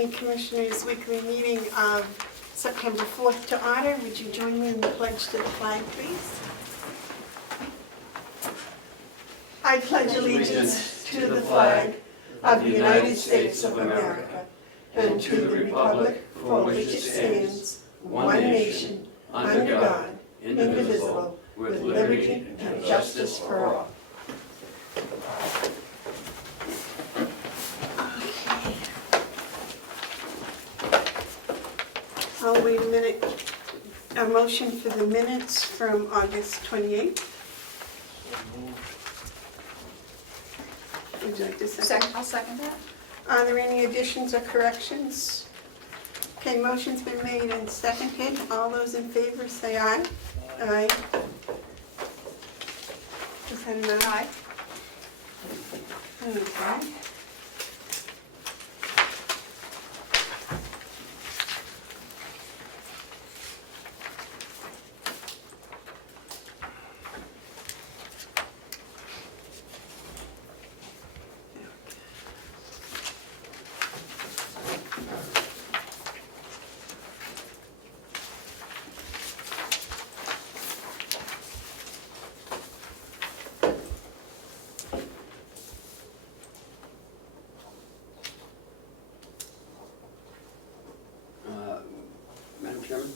County Commissioners' weekly meeting of September 4th to order. Would you join me in the pledge to the flag, please? I pledge allegiance to the flag of the United States of America and to the republic for which it stands, one nation, under God, indivisible, with liberty and justice for all. I'll wait a minute. A motion for the minutes from August 28th. Would you like to second? I'll second that. Are there any additions or corrections? Okay, motion's been made and seconded. All those in favor say aye. Aye. Is that an aye? Okay. Madam Chairman?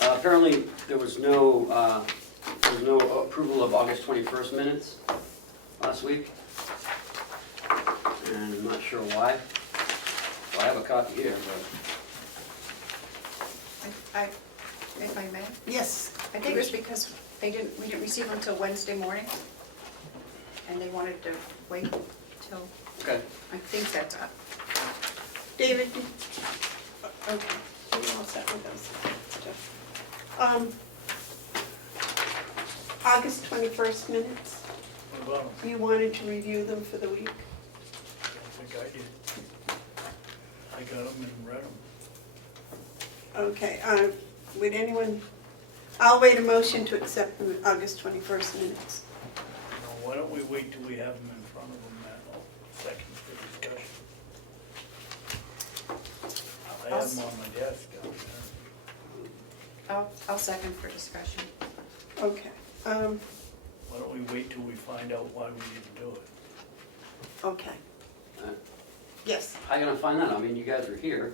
Apparently, there was no approval of August 21st minutes last week, and I'm not sure why. Well, I have a copy here, but If I may, Yes. I think it was because we didn't receive them until Wednesday morning, and they wanted to wait till, okay. I think that's up. David? Okay. You're all set with those. August 21st minutes. What about them? You wanted to review them for the week? I don't think I did. I got them and read them. Okay, would anyone, I'll wait a motion to accept the August 21st minutes. Now, why don't we wait till we have them in front of them, and I'll second for discussion. I have them on my desk down there. I'll second for discussion. Okay, Why don't we wait till we find out why we didn't do it? okay. Yes, How are you gonna find that? I mean, you guys are here.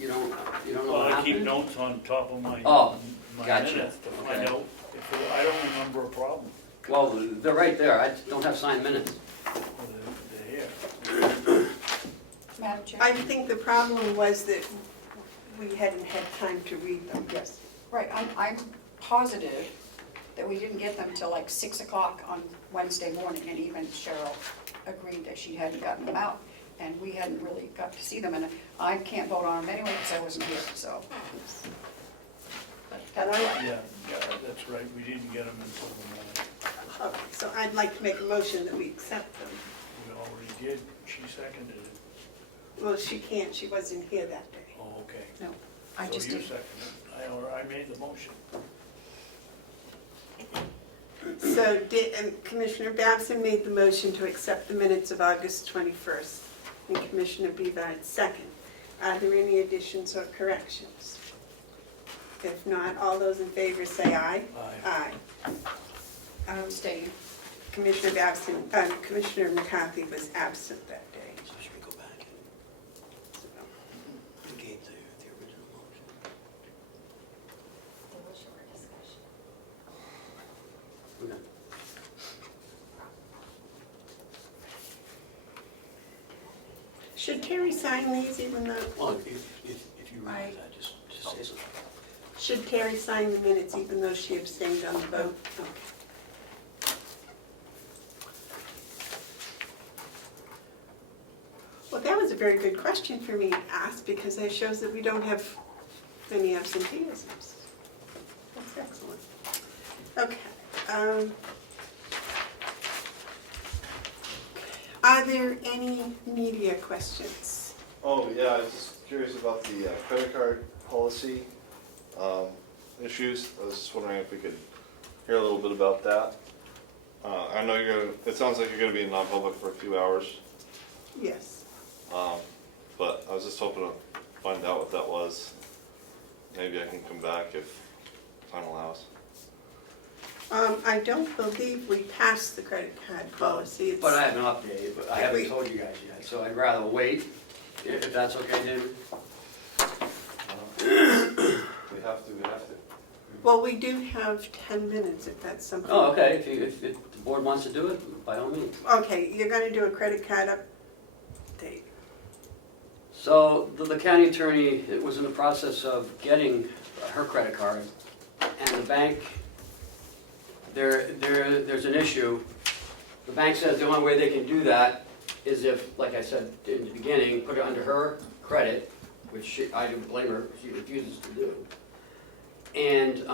You don't know Well, what I keep happened? notes on top of my Gotcha. minutes to find Okay. out if I don't remember a problem. Well, they're right there. I don't have signed minutes. Well, they're here. Madam Chair? I think the problem was that we hadn't had time to read them. Yes. Right, I'm positive that we didn't get them till like 6 o'clock on Wednesday morning, and even Cheryl agreed that she hadn't gotten them out, and we hadn't really got to see them, and I can't vote on them anyway because I wasn't here, so. But that's right. Yeah, that's right, we didn't get them until the morning. Okay, so I'd like to make a motion that we accept them. We already did, she seconded it. Well, she can't, she wasn't here that day. Oh, okay. No, I just So you did. seconded it, I made the motion. So Commissioner Babson made the motion to accept the minutes of August 21st, and Commissioner Bevard second. Are there any additions or corrections? If not, all those in favor say aye. Aye. Aye. Staying. Commissioner Babson, Commissioner McCarthy was absent that day. So should we go back and negate the original motion? There was short discussion. Okay. Should Terry sign these even though, Well, if you realize that, just say something. should Terry sign the minutes even though she abstained on the vote? Okay. Well, that was a very good question for me to ask because it shows that we don't have any absenteeisms. That's excellent. Okay. Are there any media questions? Oh, yeah, I was just curious about the credit card policy issues. I was just wondering if we could hear a little bit about that. I know you're gonna, it sounds like you're gonna be in non-public for a few hours. Yes. but I was just hoping to find out what that was. Maybe I can come back if time allows. I don't believe we passed the credit card policy. It's- But I haven't updated, but I haven't Wait. told you guys yet, so I'd rather wait, if that's okay, David? We have to. Well, we do have 10 minutes if that's something. Oh, okay, if the board wants to do it, by all means. Okay, you're gonna do a credit card update. So the county attorney was in the process of getting her credit card, and the bank, there's an issue. The bank says the only way they can do that is if, like I said in the beginning, put it under her credit, which I don't blame her, she refuses to do. And,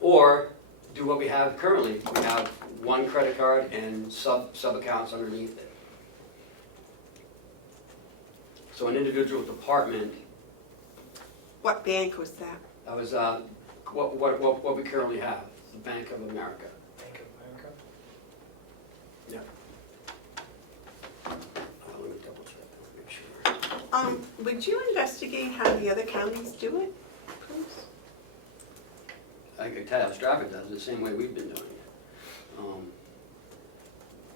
or do what we have currently. We have one credit card and sub-accounts underneath it. So an individual department, What bank was that? that was what we currently have, the Bank of America. Bank of America? Yeah. Let me double check, make sure. Would you investigate how the other counties do it, please? I can tell you, Stratford does it the same way we've been doing it.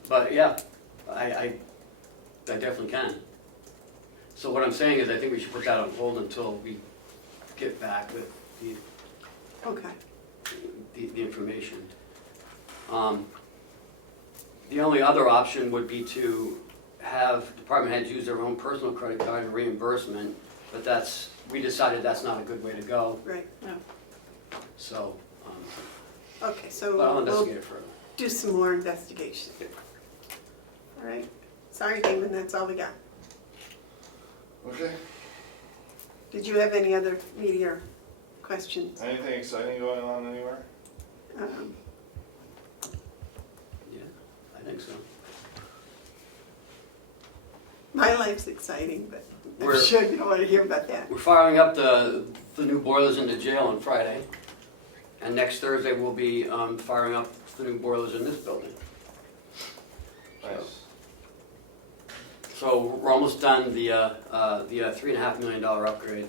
But yeah, I definitely can. So what I'm saying is I think we should put that on hold until we get back with Okay. the information. The only other option would be to have department heads use their own personal credit card and reimbursement, but we decided that's not a good way to go, Right, no. so, Okay, so but I'll we'll investigate it further. do some more investigation. All right. Sorry, Damon, that's all we got. Okay. Did you have any other media questions? Anything exciting going on anywhere? Yeah, I think so. My life's exciting, but I'm We're- sure you don't want to hear about that. We're firing up the new boilers in the jail on Friday, and next Thursday we'll be firing up the new boilers in this building. Nice. So we're almost done the $3.5 million upgrade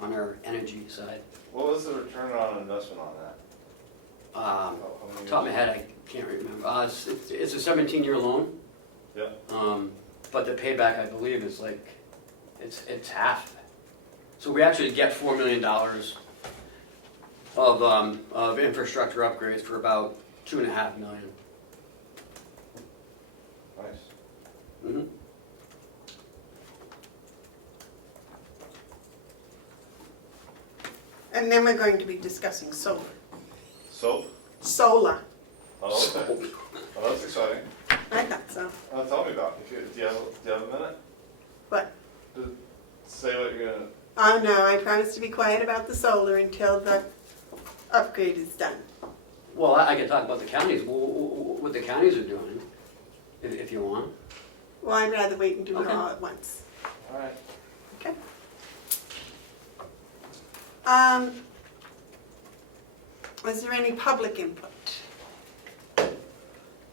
on our energy side. What was the return on investment on that? How many Top of my years? head, I can't remember. It's a 17-year loan, Yeah. but the payback, I believe, is like, it's half. So we actually get $4 million of infrastructure upgrades for about $2.5 million. Nice. Mhm. And then we're going to be discussing solar. Soap? Solar. Oh, okay. Oh, that's exciting. I thought so. Tell me about it. Do you have a minute? What? To say what you're gonna. Oh, no, I promise to be quiet about the solar until the upgrade is done. Well, I can talk about the counties, what the counties are doing, if you want. Well, I'd rather wait and do it Okay. all at once. All right. Okay? Was there any public input?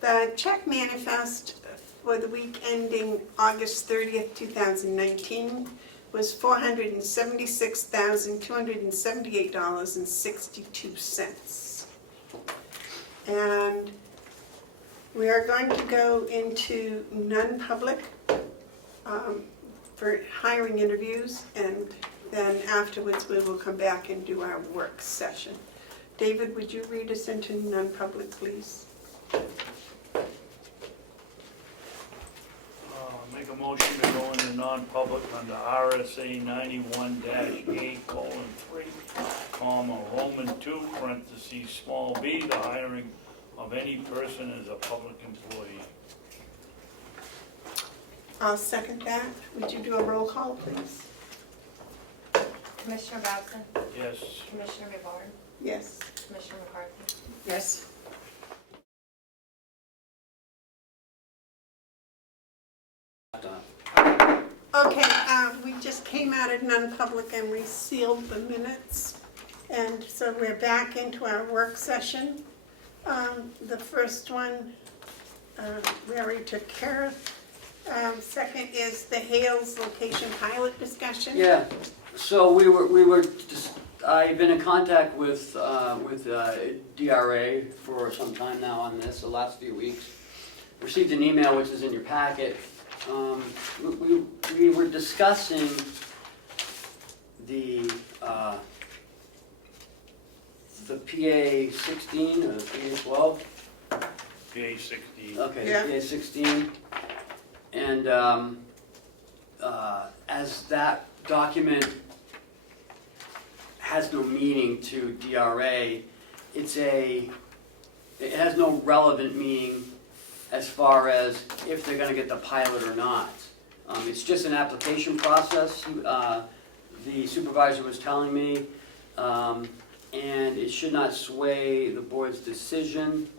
The check manifest for the week ending August 30th, 2019 was $476,278.62. And we are going to go into non-public for hiring interviews, and then afterwards we will come back and do our work session. David, would you read us into non-public, please? Make a motion to go into non-public under RSA 91-A:3, comma, Roman 2, parentheses, small b, the hiring of any person as a public employee. I'll second that. Would you do a roll call, please? Commissioner Babson, Yes. Commissioner Bevard, Yes. Commissioner McCarthy. Yes. Okay, we just came out of non-public and we sealed the minutes. And so we're back into our work session. The first one, we already took care of. Second is the Hales location pilot discussion. Yeah, so I've been in contact with DRA for some time now on this, the last few weeks. Received an email, which is in your packet. We were discussing the PA 16 or the PA 12. PA 16. Okay, Yeah. PA 16. And as that document has no meaning to DRA, it has no relevant meaning as far as if they're gonna get the pilot or not. It's just an application process, the supervisor was telling me, and it should not sway the board's decision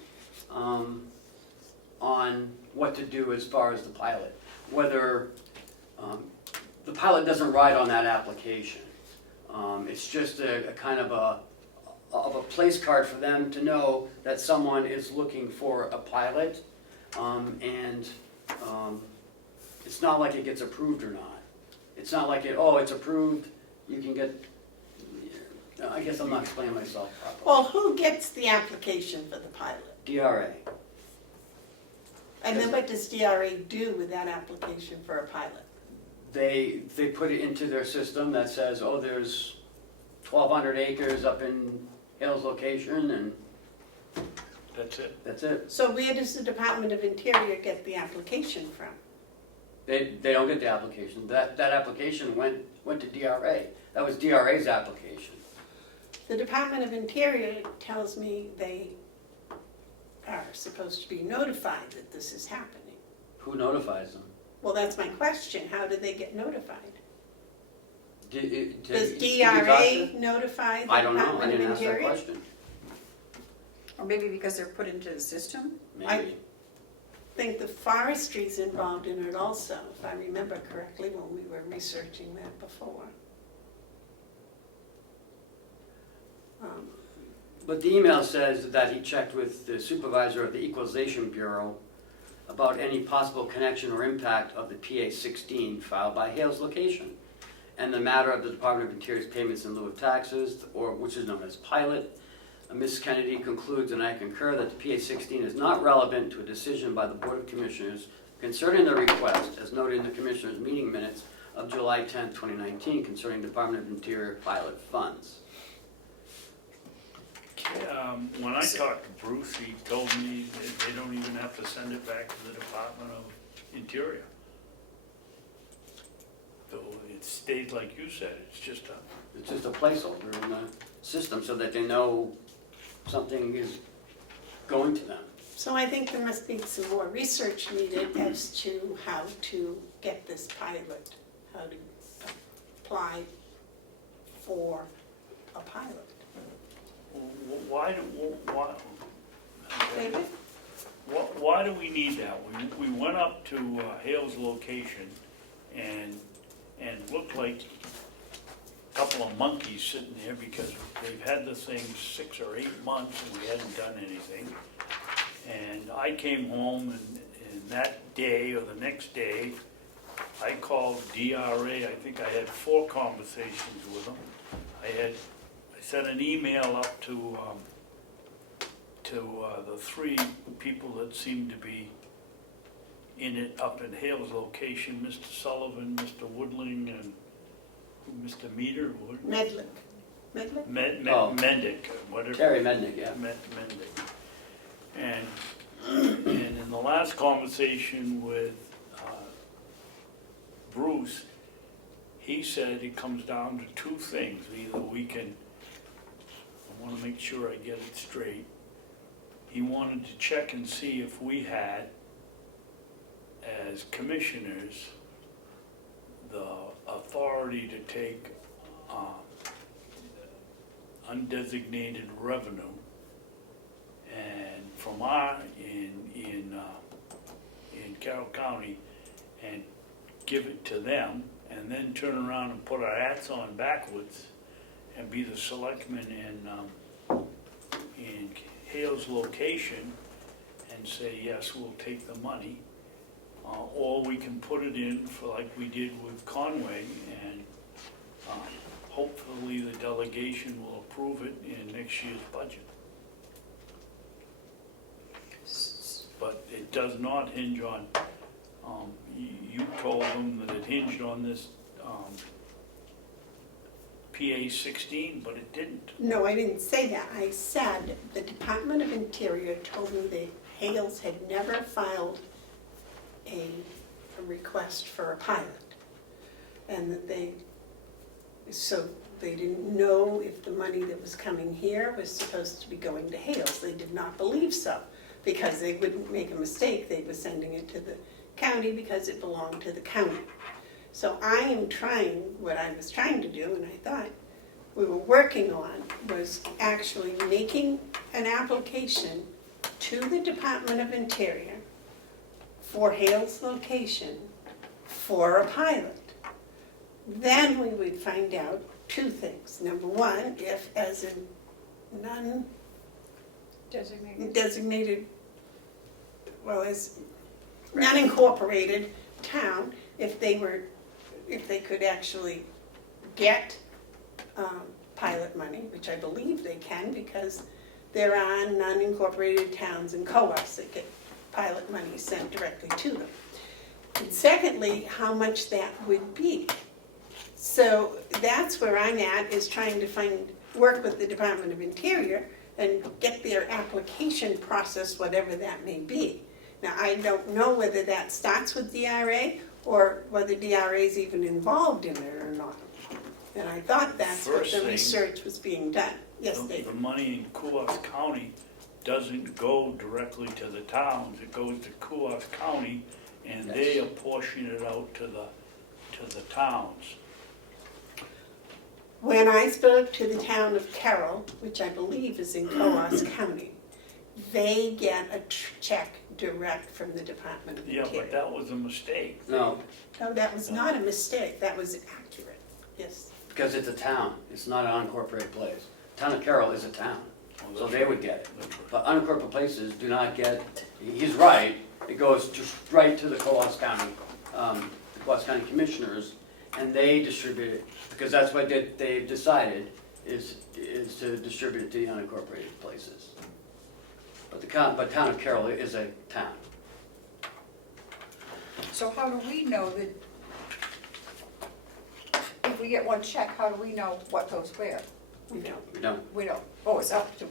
on what to do as far as the pilot. Whether, the pilot doesn't ride on that application. It's just a kind of a place card for them to know that someone is looking for a pilot. It's not like it gets approved or not. It's not like it's approved, you can get, I guess I'm not explaining myself properly. Well, who gets the application for the pilot? DRA. And then what does DRA do with that application for a pilot? They put it into their system that says, there's 1,200 acres up in Hales location, and That's it. that's it. So where does the Department of Interior get the application from? They don't get the application. That application went to DRA. That was DRA's application. The Department of Interior tells me they are supposed to be notified that this is happening. Who notifies them? Well, that's my question. How do they get notified? Did Does you talk DRA to- notify the I don't know, I Department of didn't ask that Interior? question. Or maybe because they're put into the system? Maybe. I think the forestry's involved in it also, if I remember correctly, when we were researching that before. But the email says that he checked with the supervisor of the Equalization Bureau about any possible connection or impact of the PA 16 filed by Hales location and the matter of the Department of Interior's payments in lieu of taxes, or which is known as pilot. Ms. Kennedy concludes, and I concur, that the PA 16 is not relevant to a decision by the Board of Commissioners concerning the request, as noted in the Commissioners' meeting minutes of July 10, 2019, concerning Department of Interior pilot funds. When I talked to Bruce, he told me that they don't even have to send it back to the Department of Interior. So it stays like you said, it's just It's just a placeholder in the system so that they know something is going to them. So I think there must be some more research needed as to how to get this pilot, how to apply for a pilot. David? Why do we need that? We went up to Hales location and looked like a couple of monkeys sitting there because they've had the thing 6 or 8 months and we hadn't done anything. And I came home and that day or the next day, I called DRA. I think I had 4 conversations with them. I sent an email up to the 3 people that seemed to be in it up in Hales location, Mr. Sullivan, Mr. Woodling, and Mr. Meter, Medlick. Medlick? Mendick, whatever. Terry Mednick, yeah. Mendick. And in the last conversation with Bruce, he said it comes down to 2 things. Either we can, I want to make sure I get it straight. He wanted to check and see if we had, as commissioners, the authority to take undesignated revenue and from in Carroll County and give it to them, and then turn around and put our hats on backwards and be the selectmen in Hales location and say, yes, we'll take the money, or we can put it in for like we did with Conway, and hopefully the delegation will approve it in next year's budget. But it does not hinge on, you told them that it hinged on this PA 16, but it didn't. No, I didn't say that. I said the Department of Interior told me that Hales had never filed a request for a pilot. And that so they didn't know if the money that was coming here was supposed to be going to Hales. They did not believe so, because they wouldn't make a mistake. They were sending it to the county because it belonged to the county. So I am trying, what I was trying to do, and I thought we were working on, was actually making an application to the Department of Interior for Hales location for a pilot. Then we would find out two things. Number one, if as a designated, well, as non-incorporated town, if they could actually get pilot money, which I believe they can, because there are non-incorporated towns and co-ops that get pilot money sent directly to them. And secondly, how much that would be. So that's where I'm at, is trying to work with the Department of Interior and get their application process, whatever that may be. Now, I don't know whether that starts with DRA or whether DRA is even involved in it or not. And I thought that's what First the thing, research was being done. Yes, Dave? The money in Coos County doesn't go directly to the towns, it goes to Coos County, and they apportion it out to the towns. When I spoke to the town of Carroll, which I believe is in Coos County, they get a check direct from the Department of Yeah, Interior. but that was a mistake. No, No, that was not a mistake, that was accurate, yes. because it's a town, it's not an unincorporated place. Town of Carroll is a town, so they would get it. That's right. But unincorporated places do not get, he's right, it goes just right to the Coos County, the Coos County Commissioners, and they distribute it, because that's what they've decided, is to distribute it to the unincorporated places. But Town of Carroll is a town. So how do we know that, if we get one check, how do we know what goes where? We don't. We don't, We don't. Oh, it's up to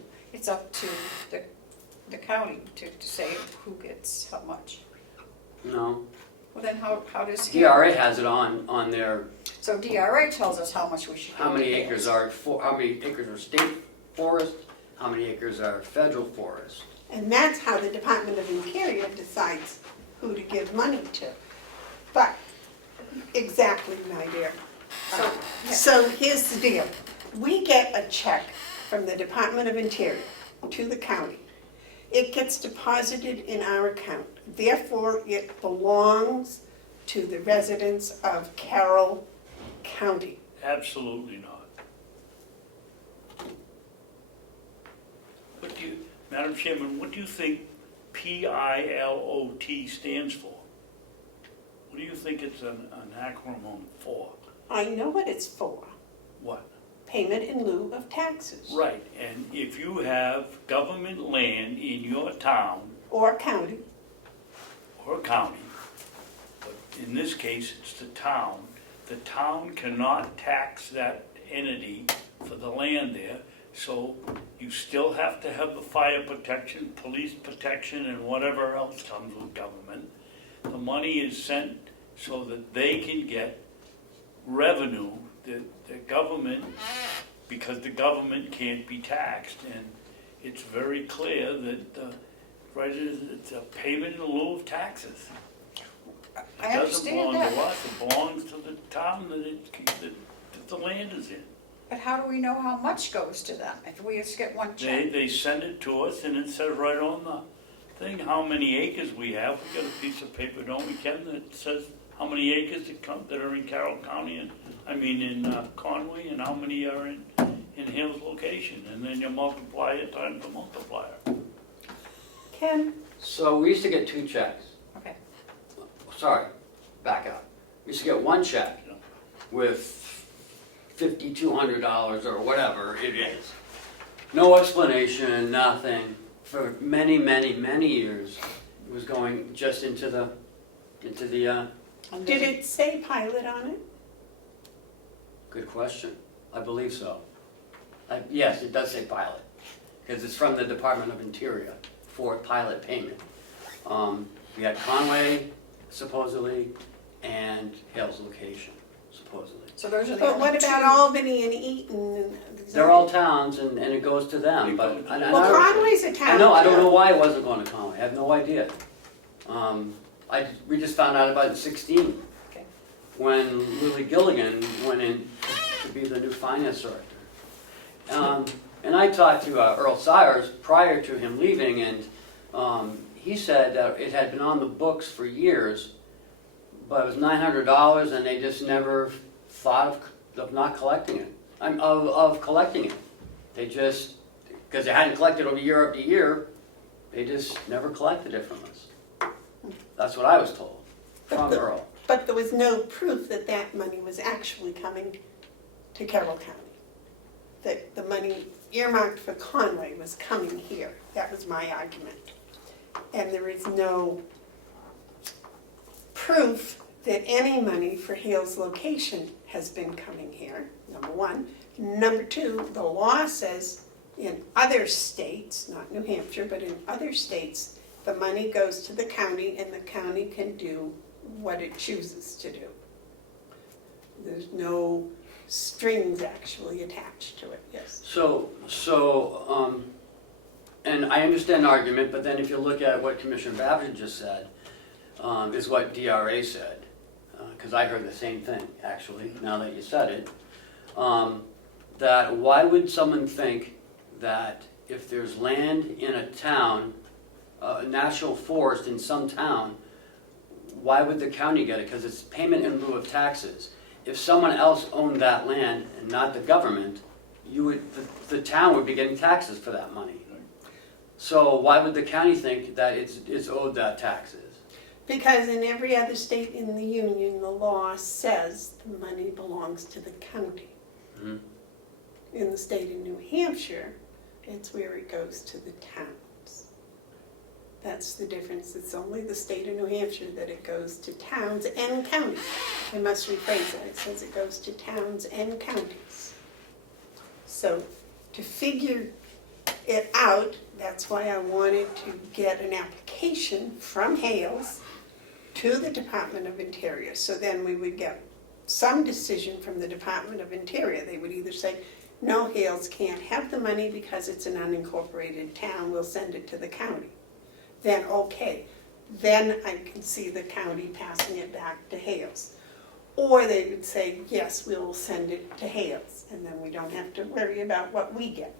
the county to say who gets how much. no. Well, then how does? DRA has it on their, So DRA tells us how much we should. how many give to acres Hales. how many acres are state forest, how many acres are federal forest. And that's how the Department of Interior decides who to give money to. But, exactly, my dear. So, yeah. So here's the deal. We get a check from the Department of Interior to the county. It gets deposited in our account. Therefore, it belongs to the residents of Carroll County. Absolutely not. Madam Chairman, what do you think PILOT stands for? What do you think it's an acronym for? I know what it's for. What? Payment in lieu of taxes. Right, and if you have government land in your town Or county. or county, but in this case, it's the town cannot tax that entity for the land there, so you still have to have the fire protection, police protection, and whatever else comes with government. The money is sent so that they can get revenue, the government, because the government can't be taxed, and it's very clear that, it's a payment in lieu of taxes. I understand that. It doesn't belong to us, it belongs to the town that the land is in. But how do we know how much goes to them if we just get one check? They send it to us, and it says right on the thing how many acres we have. We got a piece of paper, don't we, Ken, that says how many acres that are in Carroll County, and in Conway, and how many are in Hales location, and then you multiply it times the multiplier. Ken? So we used to get two checks. Okay. sorry, back up. We used to get one check with $5,200 or whatever it is. No explanation, nothing. For many, many, many years, it was going just into the, Did it say pilot on it? good question. I believe so. Yes, it does say pilot, because it's from the Department of Interior for pilot payment. We had Conway, supposedly, and Hale's location, supposedly. So those are the But only what about two. Albany and Eaton? And They're all towns, and it goes to them, but. and I Well, don't- Conway's a town. I know, I don't too. know why it wasn't going to Conway, I have no idea. We just found out about it in 16, Okay. when Lily Gilligan went in to be the new finance director. And I talked to Earl Sires prior to him leaving, and he said that it had been on the books for years, but it was $900, and they just never thought of not collecting it, of collecting it. They just, because they hadn't collected over year after year, they just never collected it from us. That's what I was told from Earl. But there was no proof that that money was actually coming to Carroll County. That the money earmarked for Conway was coming here. That was my argument. And there is no proof that any money for Hale's location has been coming here, number one. Number two, the law says in other states, not New Hampshire, but in other states, the money goes to the county and the county can do what it chooses to do. There's no strings actually attached to it, yes. And I understand the argument, but then if you look at what Commissioner Babson just said, is what DRA said, because I heard the same thing, actually, now that you said it, that why would someone think that if there's land in a town, a national forest in some town, why would the county get it? Because it's payment in lieu of taxes. If someone else owned that land and not the government, the town would be getting taxes for that money. So why would the county think that it's owed that taxes? Because in every other state in the union, the law says the money belongs to the county. Mhm. In the state of New Hampshire, it's where it goes to the towns. That's the difference. It's only the state of New Hampshire that it goes to towns and counties. I must rephrase that. It says it goes to towns and counties. So to figure it out, that's why I wanted to get an application from Hales to the Department of Interior. So then we would get some decision from the Department of Interior. They would either say, no, Hales can't have the money because it's an unincorporated town, we'll send it to the county. Then okay, then I can see the county passing it back to Hales. Or they would say, yes, we will send it to Hales, and then we don't have to worry about what we get.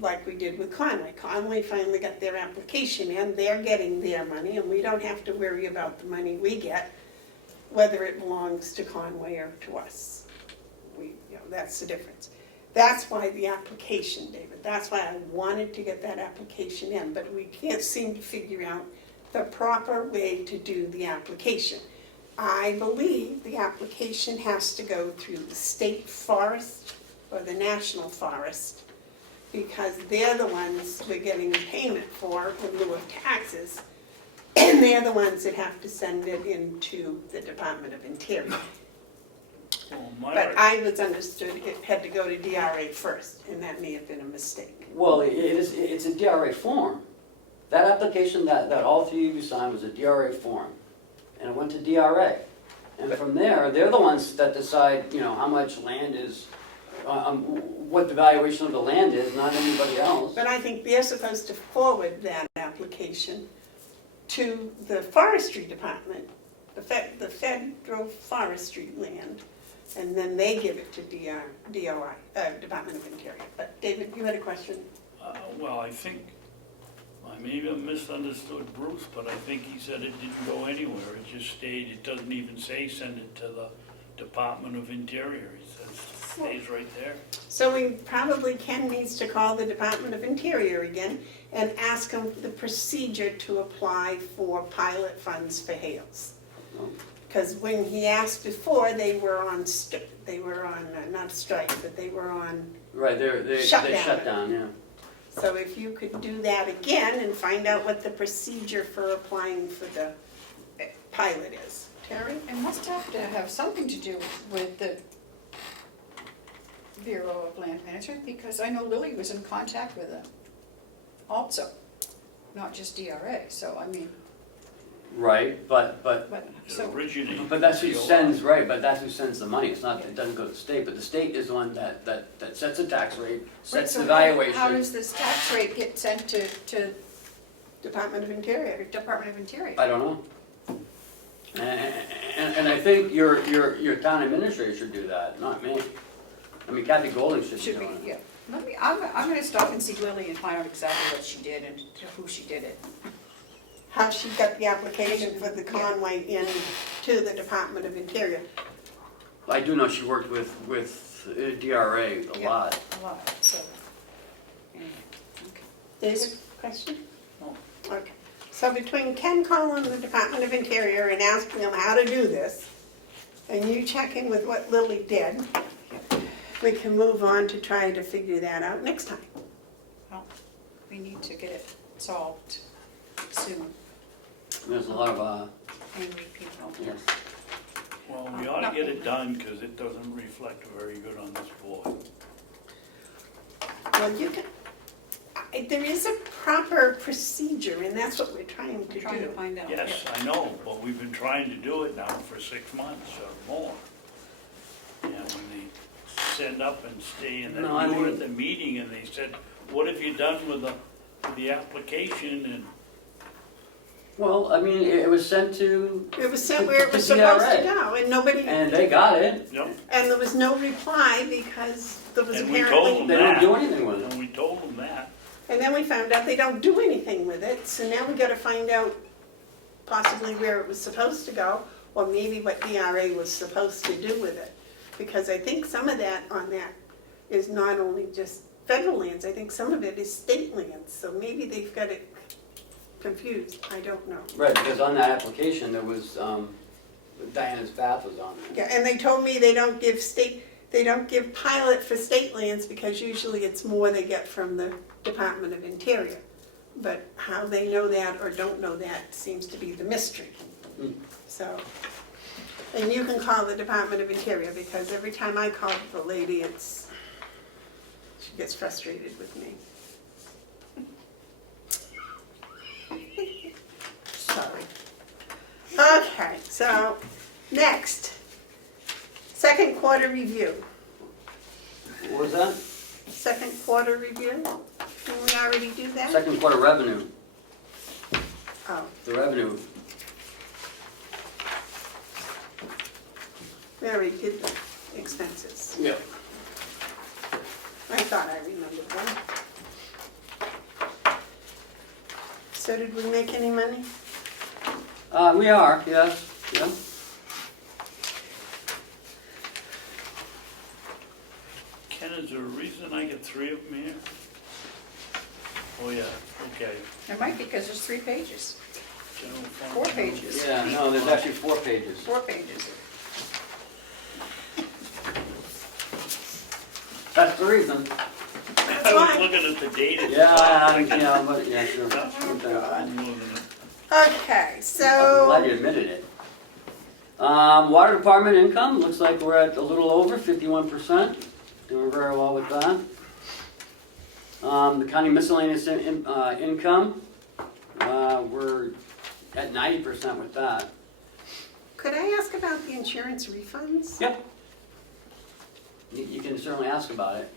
Like we did with Conway. Conway finally got their application in, they're getting their money, and we don't have to worry about the money we get, whether it belongs to Conway or to us. That's the difference. That's why the application, David, that's why I wanted to get that application in, but we can't seem to figure out the proper way to do the application. I believe the application has to go through the state forest or the national forest, because they're the ones we're getting the payment for in lieu of taxes, and they're the ones that have to send it into the Department of Interior. Well, But I was understood it had to go to DRA first, and that may have been a mistake. Well, it's a DRA form. That application that all three of you signed was a DRA form, and it went to DRA. And from there, they're the ones that decide, how much land is, what the valuation of the land is, not anybody else. But I think they're supposed to forward that application to the forestry department, the federal forestry land, and then they give it to DOI, Department of Interior. But David, you had a question? Well, I think, I maybe I misunderstood Bruce, but I think he said it didn't go anywhere. It just stayed, it doesn't even say send it to the Department of Interior. He says stays right there. So we probably, Ken needs to call the Department of Interior again and ask them the procedure to apply for pilot funds for Hales. Oh. Because when he asked before, they were on, not strike, but they were on, Right, they Shut shut down. down, yeah. so if you could do that again and find out what the procedure for applying for the pilot is. Terry? It must have to have something to do with the Bureau of Land Management, because I know Lily was in contact with them also, not just DRA, so I mean, Right, but but, It so, originated. But that's who DOR. sends, right, but that's who sends the money, it's not, it doesn't go to the state, but the state is the one that sets the tax rate, sets so the valuation. how does this tax rate get sent to Department of Interior. Department of Interior? I don't know. And I think your town administrator should do that, not me. I mean, Kathy Golding should be Should be, doing it. yeah. I'm gonna stop and see Lily and find out exactly what she did and to who she did it. How she got the application for the Conway in to the Department of Interior. I do know she worked with DRA a Yeah. lot. A lot, so. Anyway, okay. There's a question? No. Okay. So between Ken calling the Department of Interior and asking them how to do this, and you checking with what Lily did, we can move on to try to figure that out next time. Well, we need to get it solved soon, There's a lot of, angry people. yes. Well, we ought to get it done, because it doesn't reflect very good on this board. Well, you can, there is a proper procedure, and that's what we're trying to I'm trying to do. find out. Yes, I know, but we've been trying to do it now for 6 months or more. And when they send up and stay in, No, I you were mean- at the meeting and they said, what have you done with the application? And Well, I mean, it was sent to, It was sent where it was To supposed to DRA. go, and nobody, and they got it. Yep. and there was no reply because there was And we told apparently, them They don't that. do anything with it. And we told them that. and then we found out they don't do anything with it, so now we gotta find out possibly where it was supposed to go, or maybe what DRA was supposed to do with it. Because I think some of that on that is not only just federal lands, I think some of it is state lands, so maybe they've got it confused, I don't know. Right, because on that application, there was, Diana's bath was on there. Yeah, and they told me they don't give pilot for state lands because usually it's more they get from the Department of Interior. But how they know that or don't know that seems to be the mystery. Mm. So, and you can call the Department of Interior because every time I call the lady, she gets frustrated with me. Sorry. Okay, so next, second quarter review. What was that? Second quarter review? Can we already do that? Second quarter revenue, Oh, the revenue. we already did the expenses. Yep. I thought I remembered them. So did we make any money? We are, yes, yeah. Ken, is there a reason I get 3 of them here? Oh, yeah, okay. It might be because there's 3 pages, General fund. 4 pages. Yeah, no, there's actually 4 pages. 4 pages. That's the reason. I was looking at the date. Yeah, sure. Okay. I'm losing it. Okay, I'm glad so, you admitted it. Water department income, looks like we're at a little over 51%, doing very well with that. The county miscellaneous income, we're at 90% with that. could I ask about the insurance refunds? Yep. You can certainly ask about it.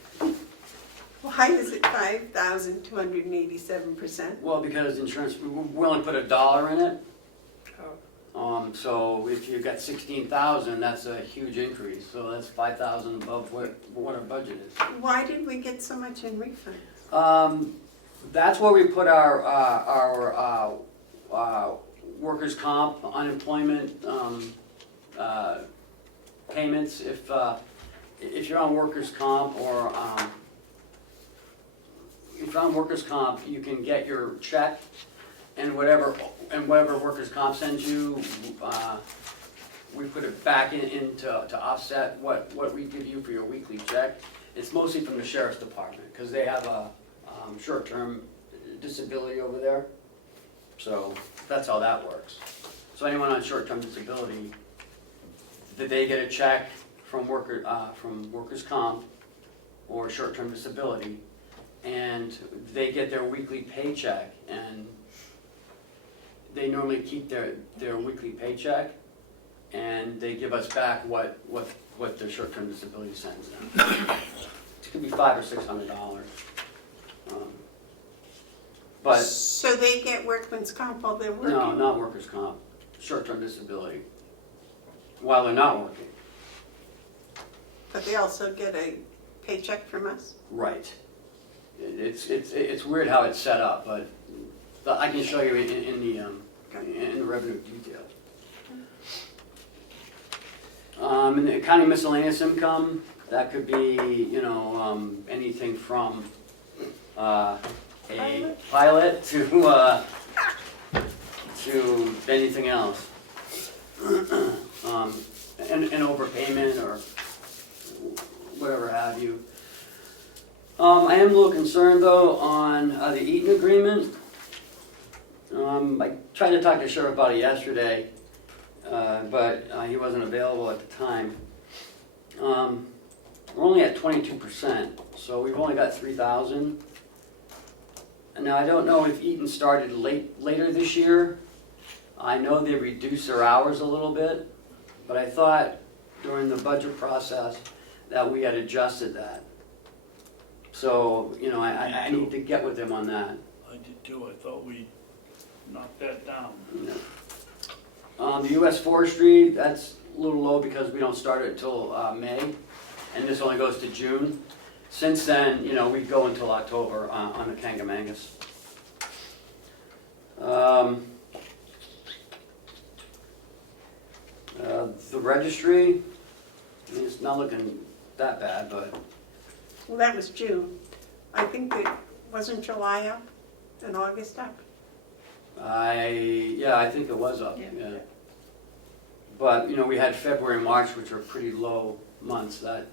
Why is it 5,287%? Well, because insurance, we only put $1 in it. Oh. So if you've got 16,000, that's a huge increase. So that's 5,000 above what our budget is. Why did we get so much in refunds? That's where we put our workers' comp, unemployment payments. if you're on workers' comp or, if you're on workers' comp, you can get your check and whatever workers' comp sends you, we put it back into to offset what we give you for your weekly check. It's mostly from the sheriff's department, because they have a short-term disability over there. So that's how that works. So anyone on short-term disability, that they get a check from workers' comp or short-term disability, and they get their weekly paycheck, and they normally keep their weekly paycheck, and they give us back what their short-term disability sends them. It could be $500 or $600. But So they get workman's comp while they're working? no, not workers' comp, short-term disability, while they're not working. But they also get a paycheck from us? Right. It's weird how it's set up, but I can show you in the revenue detail. And the county miscellaneous income, that could be, anything from a pilot to anything else. An overpayment or whatever have you. I am a little concerned though on the Eaton agreement. I tried to talk to Sheriff about it yesterday, but he wasn't available at the time. We're only at 22%, so we've only got 3,000. And now I don't know if Eaton started later this year. I know they reduced their hours a little bit, but I thought during the budget process that we had adjusted that. So, I need to get with them on that. I did too, I thought we knocked that down. The US Forestry, that's a little low because we don't start it until May, and this only goes to June. Since then, we go until October on the Kangamangas. The registry, it's not looking that bad, but Well, that was June. I think that, wasn't July up and August up? I think it was up, yeah. But, we had February and March, which are pretty low months, that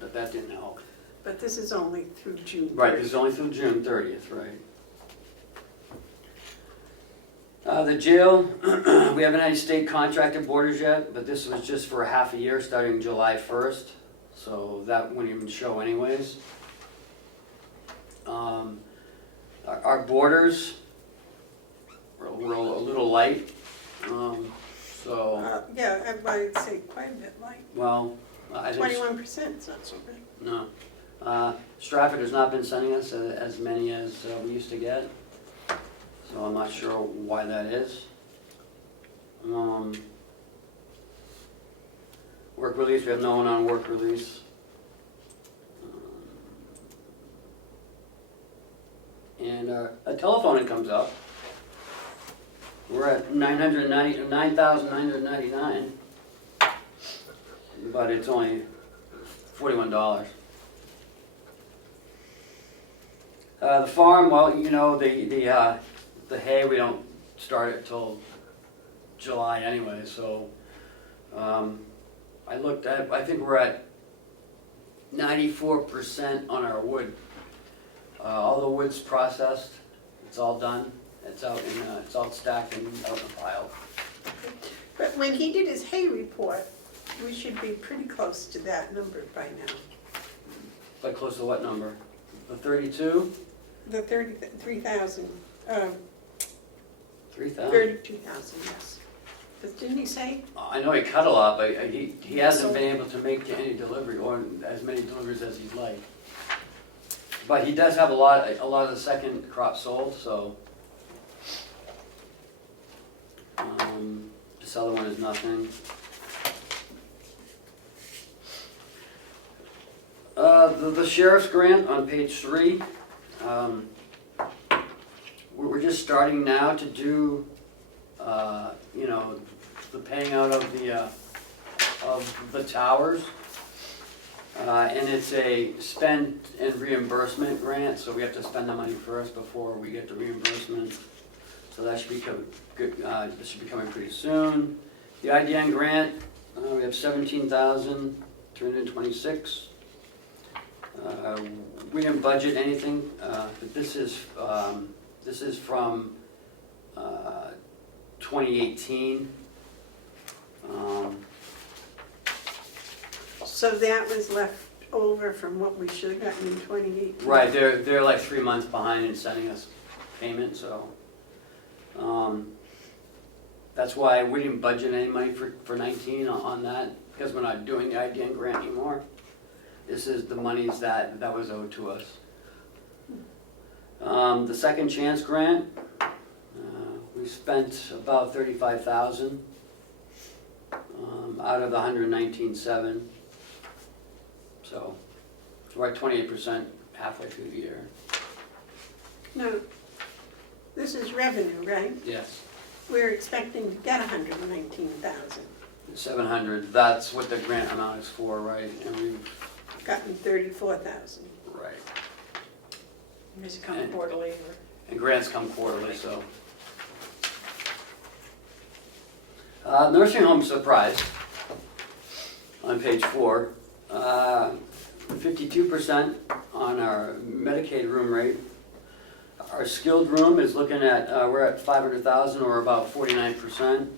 didn't help. But this is only through June. Right, it's only through June 30th, right. The jail, we haven't had any state contracted boarders yet, but this was just for a half a year starting July 1st, so that wouldn't even show anyways. Our boarders were a little light, so, Yeah, I'd say quite a bit light. well, I think... 21%, is not so bad. No. Stratford has not been sending us as many as we used to get, so I'm not sure why that is. Work release, we have no one on work release. And a telephone comes up. We're at $9,999, but it's only $41. The farm, well, the hay, we don't start it till July anyway, so I looked at, I think we're at 94% on our wood. All the wood's processed, it's all done, it's out it's all stacked and out in a pile. But when he did his hay report, we should be pretty close to that number by now. But close to what number? The 32? The 3,000, 3,000? 32,000, yes. But didn't he say? I know he cut a lot, but he hasn't been able to make any delivery or as many deliveries as he'd like. But he does have a lot of the second crop sold, so this other one is nothing. The sheriff's grant on page 3. We're just starting now to do, the paying out of the towers. And it's a spend and reimbursement grant, so we have to spend the money first before we get the reimbursement. So that should become good, this should be coming pretty soon. The IDN grant, we have 17,326. We didn't budget anything, but this is from 2018. So that was left over from what we should have gotten in 2018. Right, they're like 3 months behind in sending us payment, so. That's why we didn't budget any money for 19 on that, because we're not doing the IDN grant anymore. This is the monies that was owed to us. The second chance grant, we spent about 35,000 out of the 119.7. So we're at 28% halfway through the year. No, this is revenue, right? Yes. We're expecting to get 119,000. 700, that's what the grant amount is for, right? And we've, Gotten 34,000. right. Does it come quarterly or? And grants come quarterly, so. Nursing home surprise on page 4. 52% on our Medicaid room rate. Our skilled room is looking at, we're at 500,000 or about 49%.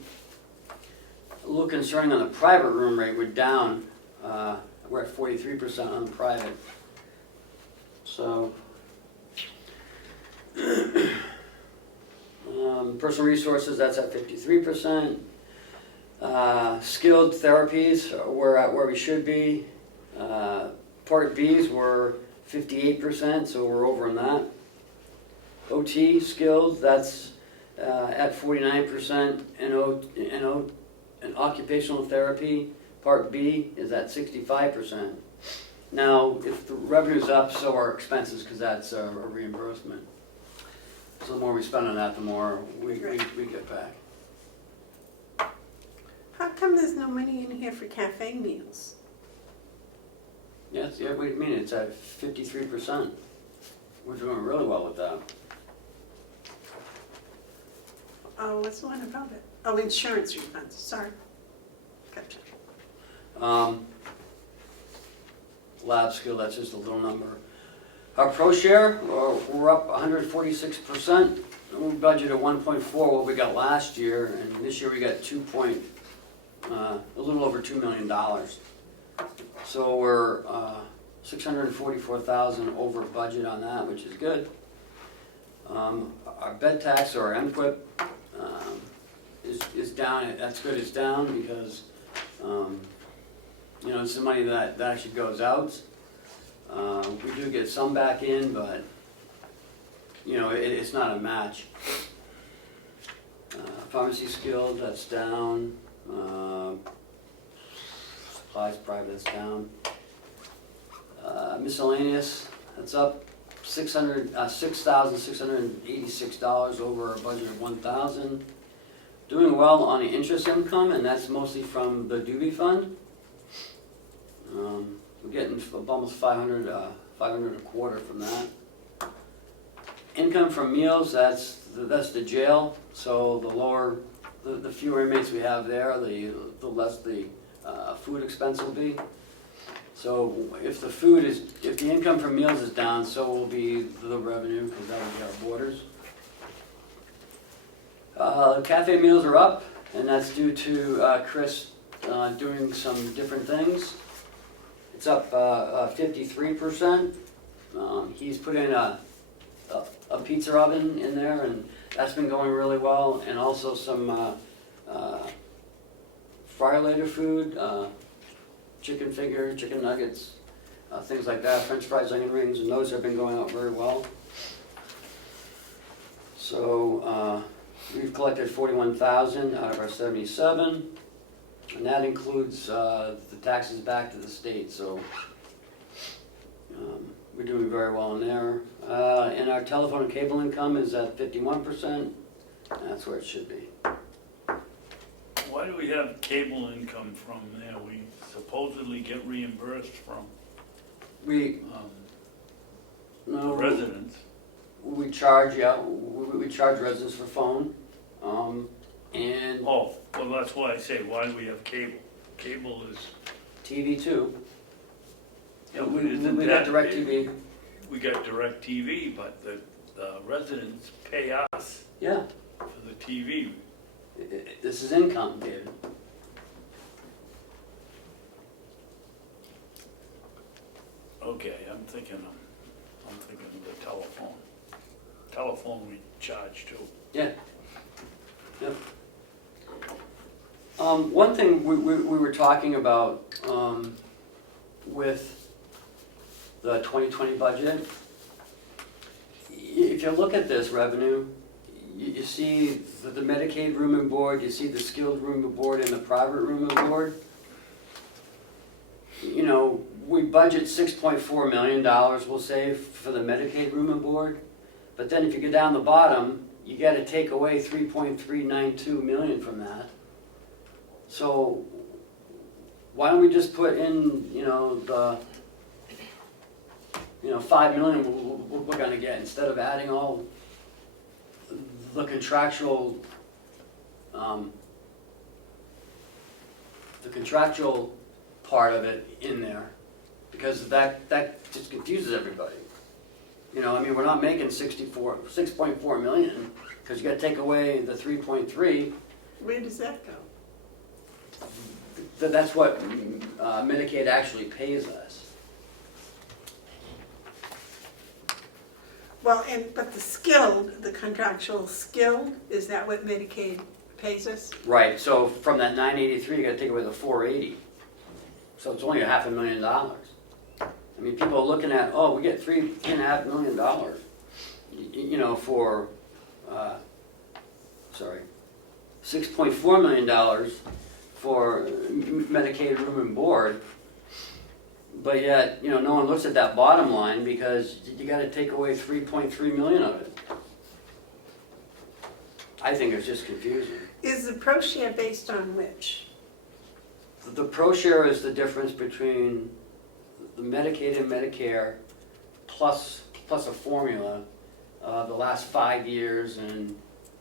A little concerning on the private room rate, we're down, we're at 43% on the private. So, personal resources, that's at 53%. Skilled therapies, we're at where we should be. Part B's were 58%, so we're over on that. OT skilled, that's at 49%, and occupational therapy, Part B, is at 65%. Now, if the revenue's up, so are expenses, because that's a reimbursement. So the more we spend on that, the more we get back. How come there's no money in here for cafe meals? Yes, yeah, what do you mean? It's at 53%. We're doing really well with that. Oh, what's the one above it? Oh, insurance refunds, sorry. Gotcha. Lab skill, that's just a little number. Our pro share, we're up 146%. We budgeted 1.4 what we got last year, and this year we got a little over $2 million. So we're 644,000 over budget on that, which is good. Our bed tax or our MQIP is down. That's good. It's down because it's the money that actually goes out. We do get some back in, but it's not a match. Pharmacy skilled, that's down. Supplies private, that's down. Miscellaneous, that's up $6,686 over a budget of $1,000. Doing well on the interest income, and that's mostly from the Doobie Fund. We're getting almost 500 a quarter from that. Income from meals, that's the jail. So the lower, the fewer inmates we have there, the less the food expense will be. So if the income from meals is down, so will be the revenue, because that will be our borders. Cafe meals are up, and that's due to Chris doing some different things. It's up 53%. He's put in a pizza oven in there, and that's been going really well, and also some fryer later food, chicken fingers, chicken nuggets, things like that, French fries, onion rings, and those have been going out very well. So we've collected 41,000 out of our 77, and that includes the taxes back to the state. So we're doing very well in there. And our telephone and cable income is at 51%, and that's where it should be. Why do we have cable income from there? We supposedly get reimbursed from We, the no, residents. we charge, yeah, we charge residents for phone, and Oh, well, that's why I say, why do we have cable? Cable is, TV too. yeah, We but isn't got that? DirecTV, We got DirecTV, but the residents pay us yeah, for the TV. this is income, David. Okay, I'm thinking of the telephone. Telephone we charge too. Yeah. Yep. One thing we were talking about, with the 2020 budget, if you look at this revenue, you see the Medicaid room and board, you see the skilled room and board and the private room and board. You know, we budget $6.4 million, we'll say, for the Medicaid room and board. But then if you go down the bottom, you gotta take away 3.392 million from that. So why don't we just put in, the 5 million we're gonna get, instead of adding all the contractual part of it in there, because that just confuses everybody. We're not making 6.4 million, because you gotta take away the 3.3. Where does that go? That's what Medicaid actually pays us. Well, but the contractual skilled, is that what Medicaid pays us? Right, so from that 983, you gotta take away the 480. So it's only $500,000. I mean, people are looking at, oh, we get $3.5 million, for, $6.4 million for Medicaid room and board. But yet, no one looks at that bottom line, because you gotta take away 3.3 million of it. I think it's just confusing. Is the pro share based on which? The pro share is the difference between the Medicaid and Medicare plus a formula, the last 5 years and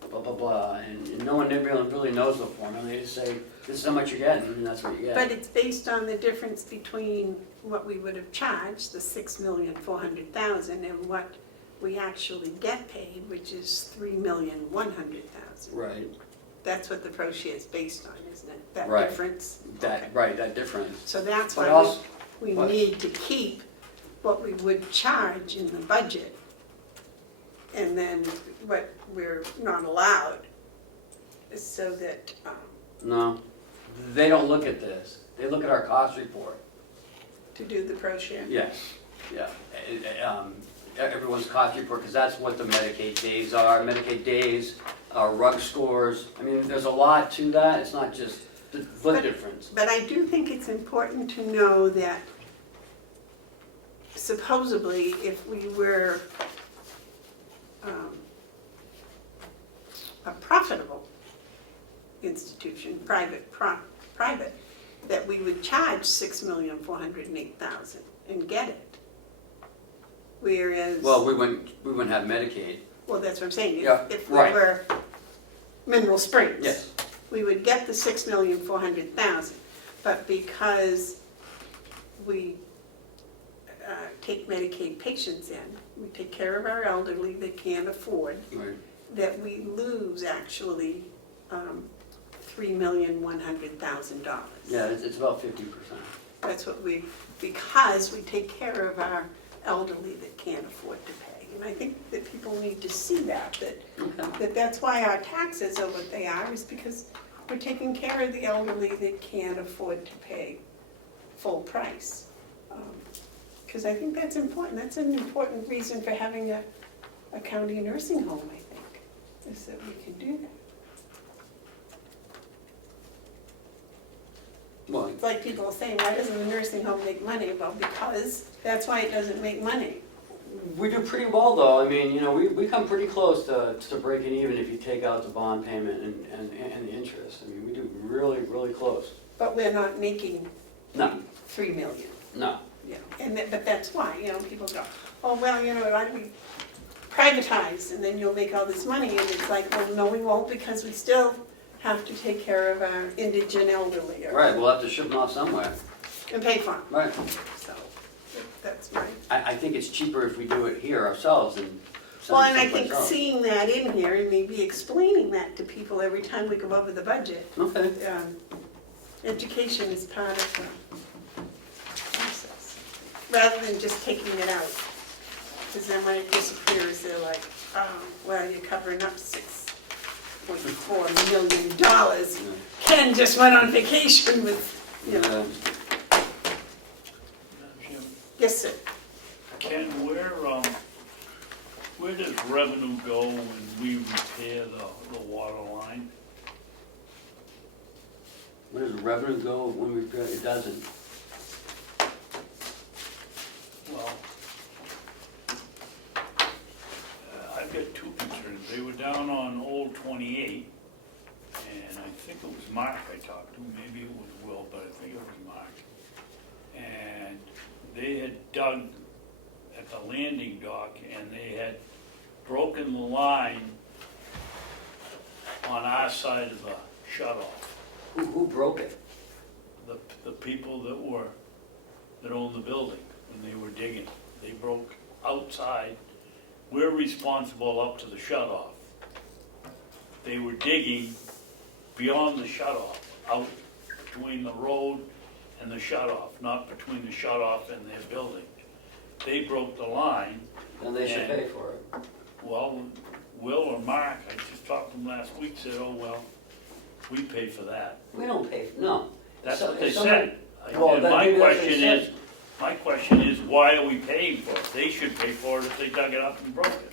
blah, blah, blah. And no one really knows the formula. They just say, this is how much you're getting, and that's what you get. But it's based on the difference between what we would have charged, the $6,400,000, and what we actually get paid, which is $3,100,000. Right. That's what the pro share is based on, isn't it? That Right. difference? That, Okay. right, that difference. So that's But why also, we what? need to keep what we would charge in the budget, and then what we're not allowed, so that, no, they don't look at this. They look at our cost report. to do the pro share. Yes, yeah. Everyone's cost report, because that's what the Medicaid days are. Medicaid days, RUG scores. I mean, there's a lot to that. It's not just the difference. But I do think it's important to know that supposedly, if we were a profitable institution, private, that we would charge $6,408,000 and get it. Whereas, Well, we wouldn't have Medicaid. well, that's what I'm saying. Yeah, If we right. were Mineral Springs. Yes. We would get the $6,400,000, but because we take Medicaid patients in, we take care of our elderly that can't afford, Right. that we lose actually $3,100,000. Yeah, it's about 50%. That's what because we take care of our elderly that can't afford to pay. And I think that people need to see that that's why our taxes are what they are, is because we're taking care of the elderly that can't afford to pay full price. Because I think that's important. That's an important reason for having a county nursing home, I think, is that we can do that. Well, It's like people saying, why doesn't the nursing home make money? Well, because that's why it doesn't make money. we do pretty well, though. I mean, we come pretty close to breaking even if you take out the bond payment and the interest. I mean, we do really, really close. But we're not making No. 3 million. No. you know, but that's why, you know, people go, oh, well, you know, why do we privatize, and then you'll make all this money, and it's like, well, no, we won't, because we still have to take care of our indigent elderly, Right, we'll have to ship them off somewhere. and pay for them, Right. so, that's my. I think it's cheaper if we do it here ourselves than Well, send and it I think someplace else. seeing that in here, and maybe explaining that to people every time we go over the budget, Okay. education is part of the process, rather than just taking it out. Because then when it disappears, they're like, oh, well, you're covering up $6.4 million. Ken just went on vacation with, you know, Jim, yes, sir. Ken, where does revenue go when we repair the water line? Where does revenue go when we, it doesn't? Well, I've got two concerns. They were down on Old 28, and I think it was Mark I talked to, maybe it was Will, but I think it was Mark. And they had dug at the landing dock, and they had broken the line on our side of the shutoff. Who broke it? The people that owned the building, when they were digging, they broke outside. We're responsible up to the shutoff. They were digging beyond the shutoff, out between the road and the shutoff, not between the shutoff and their building. They broke the line. Then they should pay for it. Well, Will or Mark, I just talked to them last week, said, oh, well, we pay for that. We don't pay, no. That's So- what they if somebody- said. Well, And then my maybe that's what question they is, said. my question is, why are we paying for it? They should pay for it if they dug it up and broke it.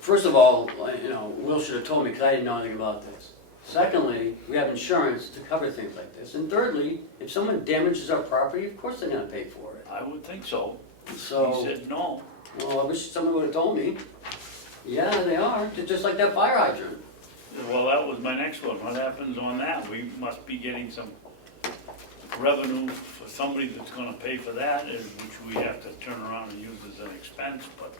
First of all, you know, Will should have told me because I didn't know anything about this. Secondly, we have insurance to cover things like this. And thirdly, if someone damages our property, of course they're gonna pay for it. I would think so. He So, said, no. well, I wish someone would have told me. Yeah, they are, just like that fire hydrant. Well, that was my next one. What happens on that? We must be getting some revenue for somebody that's gonna pay for that, and which we have to turn around and use as an expense, but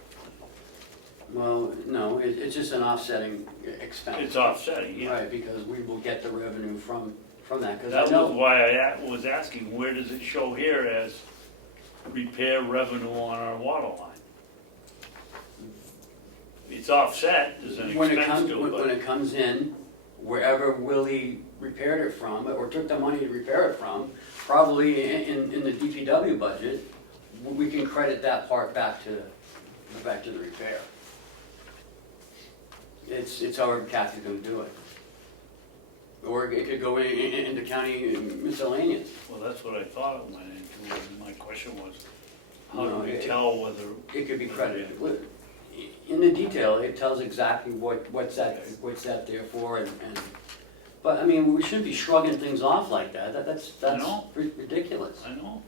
Well, no, it's just an offsetting expense. it's offsetting, yeah. Right, because we will get the revenue from that, because That I was know. why I was asking, where does it show here as repair revenue on our water line? It's offset as an When it expense comes, to, when but it comes in, wherever Willie repaired it from, or took the money to repair it from, probably in the DPW budget, we can credit that part back to the repair. It's however Kathy's gonna do it. Or it could go into county miscellaneous. well, that's what I thought it went into, and my question was, how No, do we it- tell whether? It could be credited. In the detail, it tells exactly what's that there for, and, but, I mean, we shouldn't be shrugging things off like that. That's No. ridiculous. I know.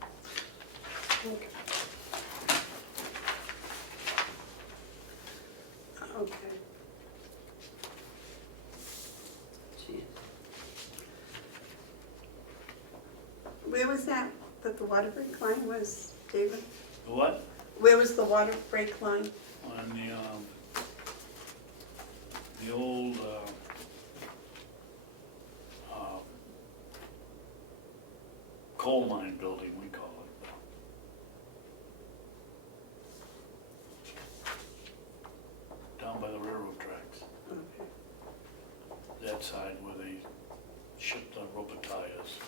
Okay. Jeez. Where was that the water break line was, David? The what? Where was the water break line? On the old, coal mine building, we call it. Down by the railroad tracks, Okay. that side where they ship the rubber tires.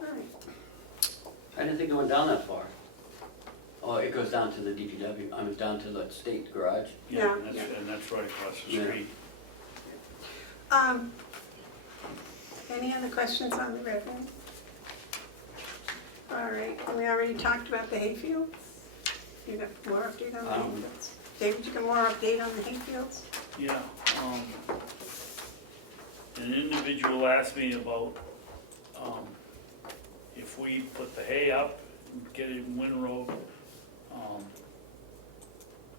All right. I didn't think it went down that far. Oh, it goes down to the DPW, I mean, down to the state garage. Yeah, And that's right across the Yeah. street. Any other questions on the revenue? All right, and we already talked about the hayfields. You got more update on the hayfields? David, you got more update on the hayfields? Yeah, an individual asked me about, if we put the hay up, get it in windrow,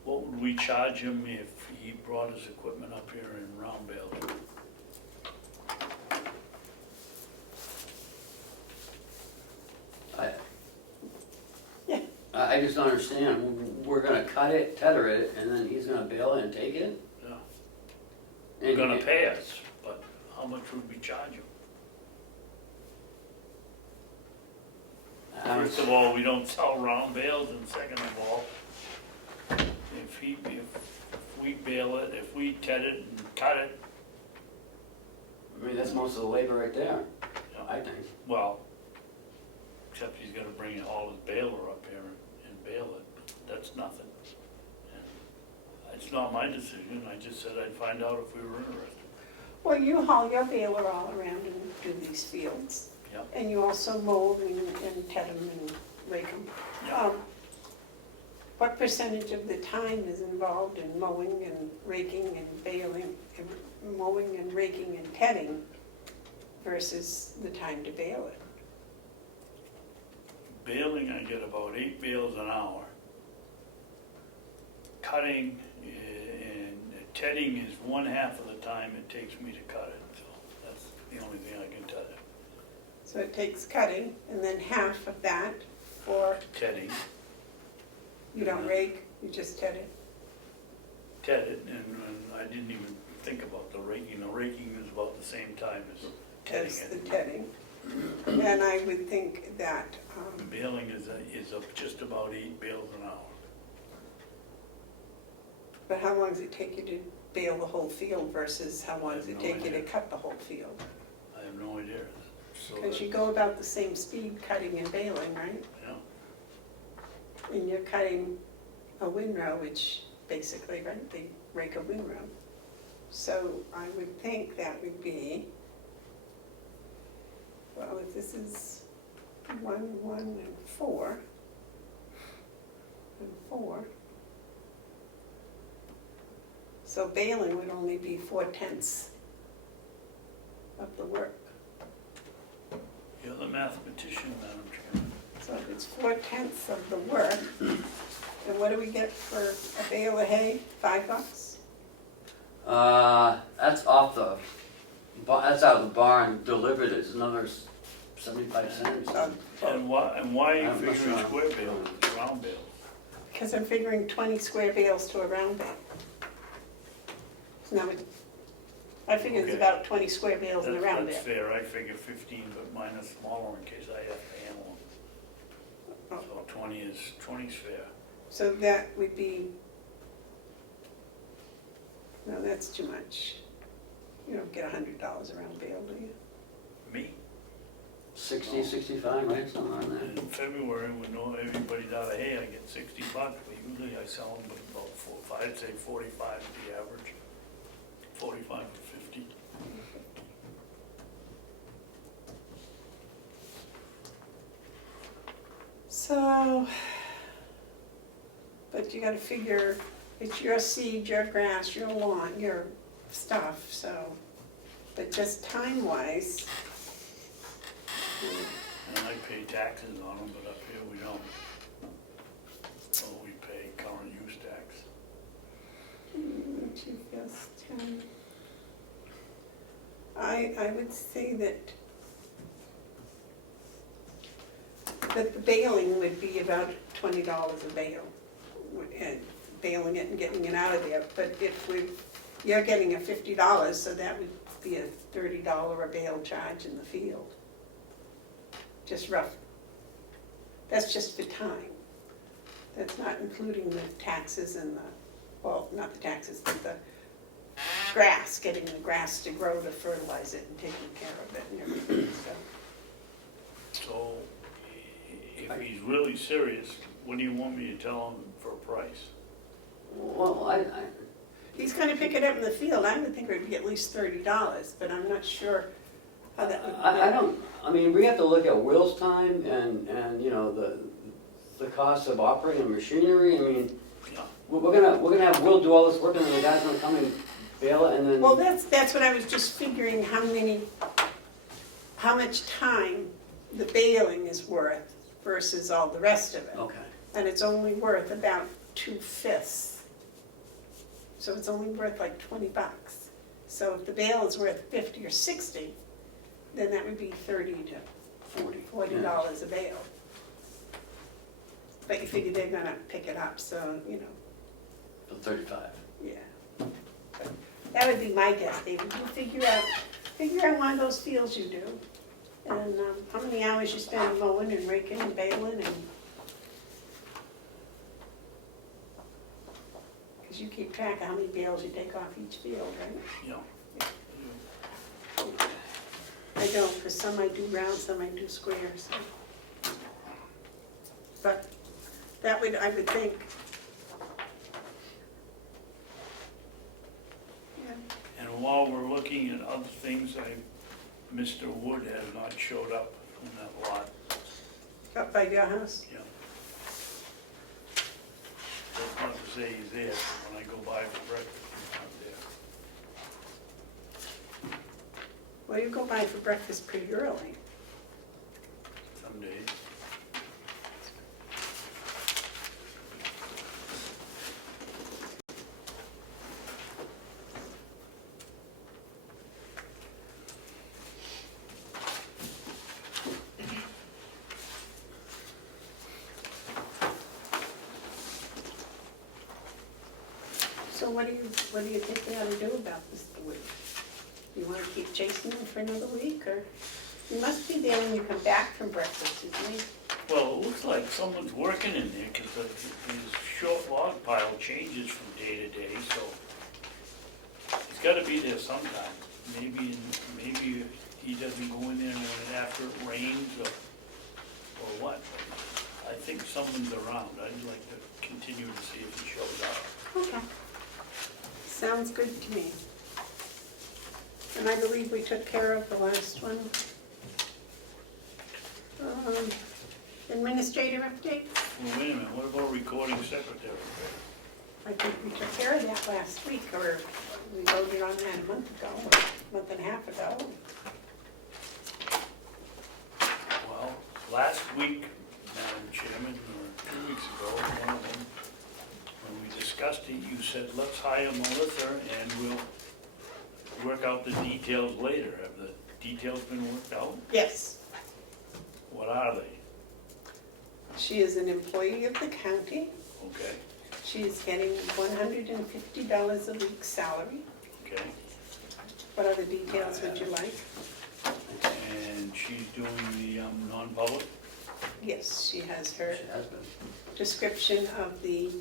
what would we charge him if he brought his equipment up here in round bales? I just don't understand, we're gonna cut it, tether it, and then he's gonna bail it and take it? Yeah. They're gonna pay us, but how much would we charge him? First of all, we don't sell round bales, and second of all, if we bail it, if we ted it and cut it, I mean, that's most of the labor right there, you know, I think. well, except he's gotta bring all his baler up here and bail it, that's nothing. And it's not my decision, I just said I'd find out if we were interested. Well, you haul your baler all around and do these fields. Yep. And you also mow and ted them and rake them. Yep. What percentage of the time is involved in mowing and raking and baling, mowing and raking and tedding versus the time to bale it? Baling, I get about 8 bales an hour. Cutting and tedding is 1/2 of the time it takes me to cut it, so that's the only thing I can tell you. So it takes cutting, and then half of that for, Tedding, you don't rake, you just ted it. ted it, and I didn't even think about the raking. The raking is about the same time as As the tedding tedding. And I would think that, it. Baling is up just about 8 bales an hour. but how long does it take you to bale the whole field versus how long does it I have no take you to idea. cut the whole field? I have no idea. So Because you go about the same speed cutting and baling, right? yeah. And you're cutting a windrow, which basically, right, they rake a windrow. So I would think that would be, well, if this is 1, 1, and 4, and 4. So baling would only be 4/10 of the work. You're the mathematician, Madam Chairman. So if it's 4/10 of the work, then what do we get for a bale of hay? $5? That's off the, that's out of the barn, delivered, it's another 75 cents. And why are you I'm not figuring sure. square bales, round bales? Because I'm figuring 20 square bales to a round bale. No, I figure it's Okay. about 20 square bales in a round That's bale. fair, I figure 15, but mine is smaller in case I have to handle them. Oh. So 20's fair. So that would be, no, that's too much. You don't get $100 a round bale, do you? Me, 60, 65, right, somewhere in there. in February, when everybody's out of hay, I get $60, but usually I sell them about 4, I'd say 45 is the average. 45 to 50. So, but you gotta figure, it's your seed, your grass, your lawn, your stuff, so, but just time-wise, And I pay taxes on them, but up here we don't. So we pay current use tax. I would say that the baling would be about $20 a bale, and baling it and getting it out of there. But if you're getting a $50, so that would be a $30 a bale charge in the field. Just rough. That's just for time. That's not including the taxes and the, well, not the taxes, but the grass, getting the grass to grow to fertilize it and taking care of it and everything, so. So if he's really serious, what do you want me to tell him for a price? Well, He's gonna pick it up in the field, I would think it would be at least $30, but I'm not sure how that would. I don't, I mean, we have to look at Will's time and, you know, the cost of operating machinery. I mean, Yeah. we're gonna have Will do all this work and then the guy's gonna come and bail it and then. Well, that's what I was just figuring, how much time the baling is worth versus all the rest of it. Okay. And it's only worth about 2/5. So it's only worth like $20. So if the bale is worth 50 or 60, then that would be $30 to $40 a bale. But you figure they're gonna pick it up, so, you know, For 35. yeah. But that would be my guess, David. You figure out one of those fields you do. And how many hours you spend mowing and raking and baling and. Because you keep track of how many bales you take off each field, right? Yeah. I don't, because some I do round, some I do square, so. But that would, I would think. Yeah. And while we're looking at other things, Mr. Wood has not showed up in that lot. Up by your house? Yeah. That's not to say he's there, but when I go by for breakfast, he's not there. Well, you go by for breakfast pretty early. Some days. So what do you think we ought to do about this week? You want to keep chasing him for another week, or? He must be there when you come back from breakfast, isn't he? Well, it looks like someone's working in there, because his short log pile changes from day to day, so he's gotta be there sometime. Maybe he doesn't go in there after it rains, or what. I think someone's around. I'd like to continue to see if he shows up. Okay. Sounds good to me. And I believe we took care of the last one. Administrator update? Well, wait a minute, what about recording secretary? I think we took care of that last week, or we voted on that a month ago, or a month and a half ago. Well, last week, Madam Chairman, or 2 weeks ago, one of them, when we discussed it, you said, let's hire Melissa and we'll work out the details later. Have the details been worked out? Yes. What are they? She is an employee of the county. Okay, She is getting $150 a week salary. okay. What other details would you like? And she's doing the non-public? Yes, she has her She has been. description of the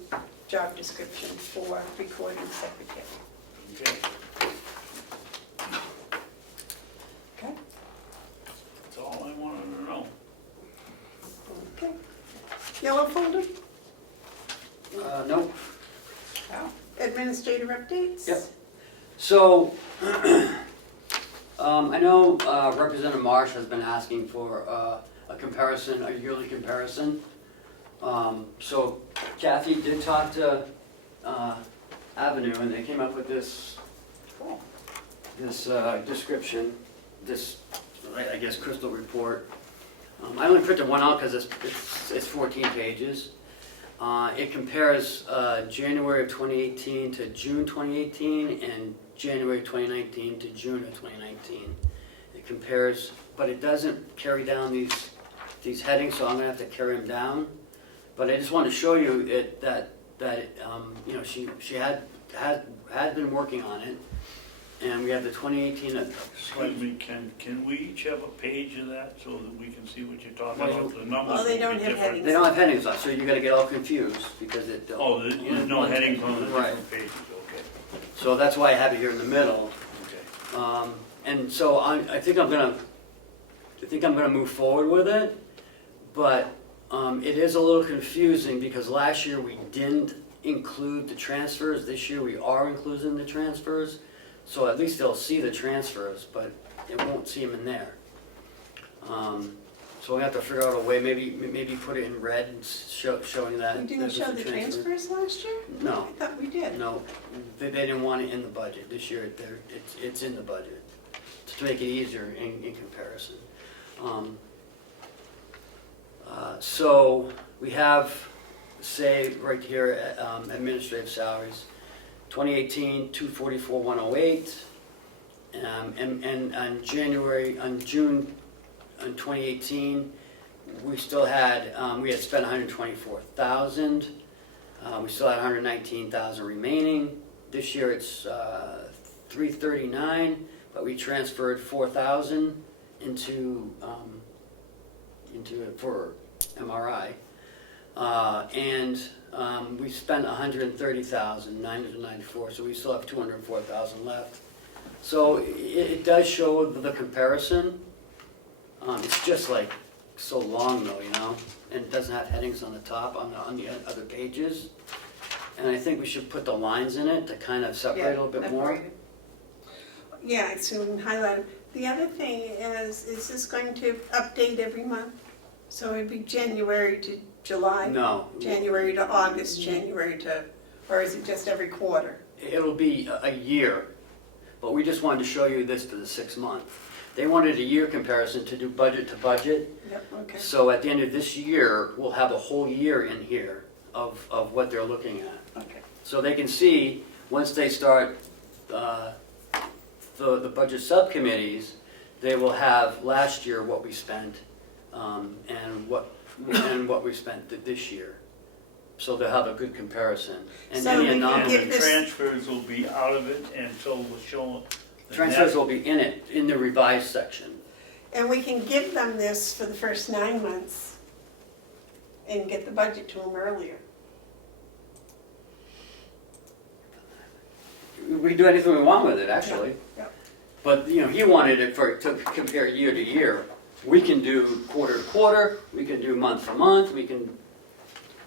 job description for recording secretary. Okay, Okay? that's all I wanted to know. Okay. Yellow folder? Nope. Administrator updates? Yep. So, I know Representative Marsh has been asking for a comparison, a yearly comparison. So Kathy did talk to Avenue, and they came up with this description, this, I guess, crystal report. I only printed one out because it's 14 pages. It compares January of 2018 to June 2018 and January 2019 to June of 2019. It compares, but it doesn't carry down these headings, so I'm gonna have to carry them down. But I just want to show you that you know, she had been working on it, and we have the 2018. Excuse me, can we each have a page of that so that we can see what you're talking about? The numbers Well, they will don't be have different. headings. They don't have headings on, so you're gonna get all confused because it. Oh, there's no headings on the Right. different pages, okay, So that's why I have it here in the middle. okay. And so I think I'm gonna move forward with it, but it is a little confusing because last year we didn't include the transfers. This year we are including the transfers, so at least they'll see the transfers, but they won't see them in there. So we have to figure out a way, maybe put it in red and showing that. We didn't there's show a the transfers last year? No. I thought we did. No, they didn't want it in the budget. This year, it's in the budget to make it easier in comparison. So we have, say, right here, administrative salaries, 2018, 244,108, and on June 2018, we still had, we had spent 124,000. We still had 119,000 remaining. This year it's 339, but we transferred 4,000 into for MRI. And we spent 130,994, so we still have 204,000 left. So it does show the comparison. It's just like so long though, you know, and it doesn't have headings on the top on the other pages. And I think we should put the lines in it to kind of separate a little bit more. Yeah, so we can highlight them. The other thing is this going to update every month? So it'd be January to July? No, January to August, January to, or is it just every quarter? it'll be a year, but we just wanted to show you this for the 6 month. They wanted a year comparison to do budget to budget. Yep, okay. So at the end of this year, we'll have a whole year in here of what they're looking at. Okay. So they can see, once they start the budget subcommittees, they will have last year what we spent and what we spent this year. So they'll have a good comparison. And So any we can And anomaly, give the this- transfers will be out of it, and so we'll show. the transfers net. will be in it, in the revised section. And we can give them this for the first 9 months and get the budget to them earlier. We can do anything we want with it, actually. Yeah. But, you know, he wanted it to compare year to year. We can do quarter to quarter, we can do month to month, we can,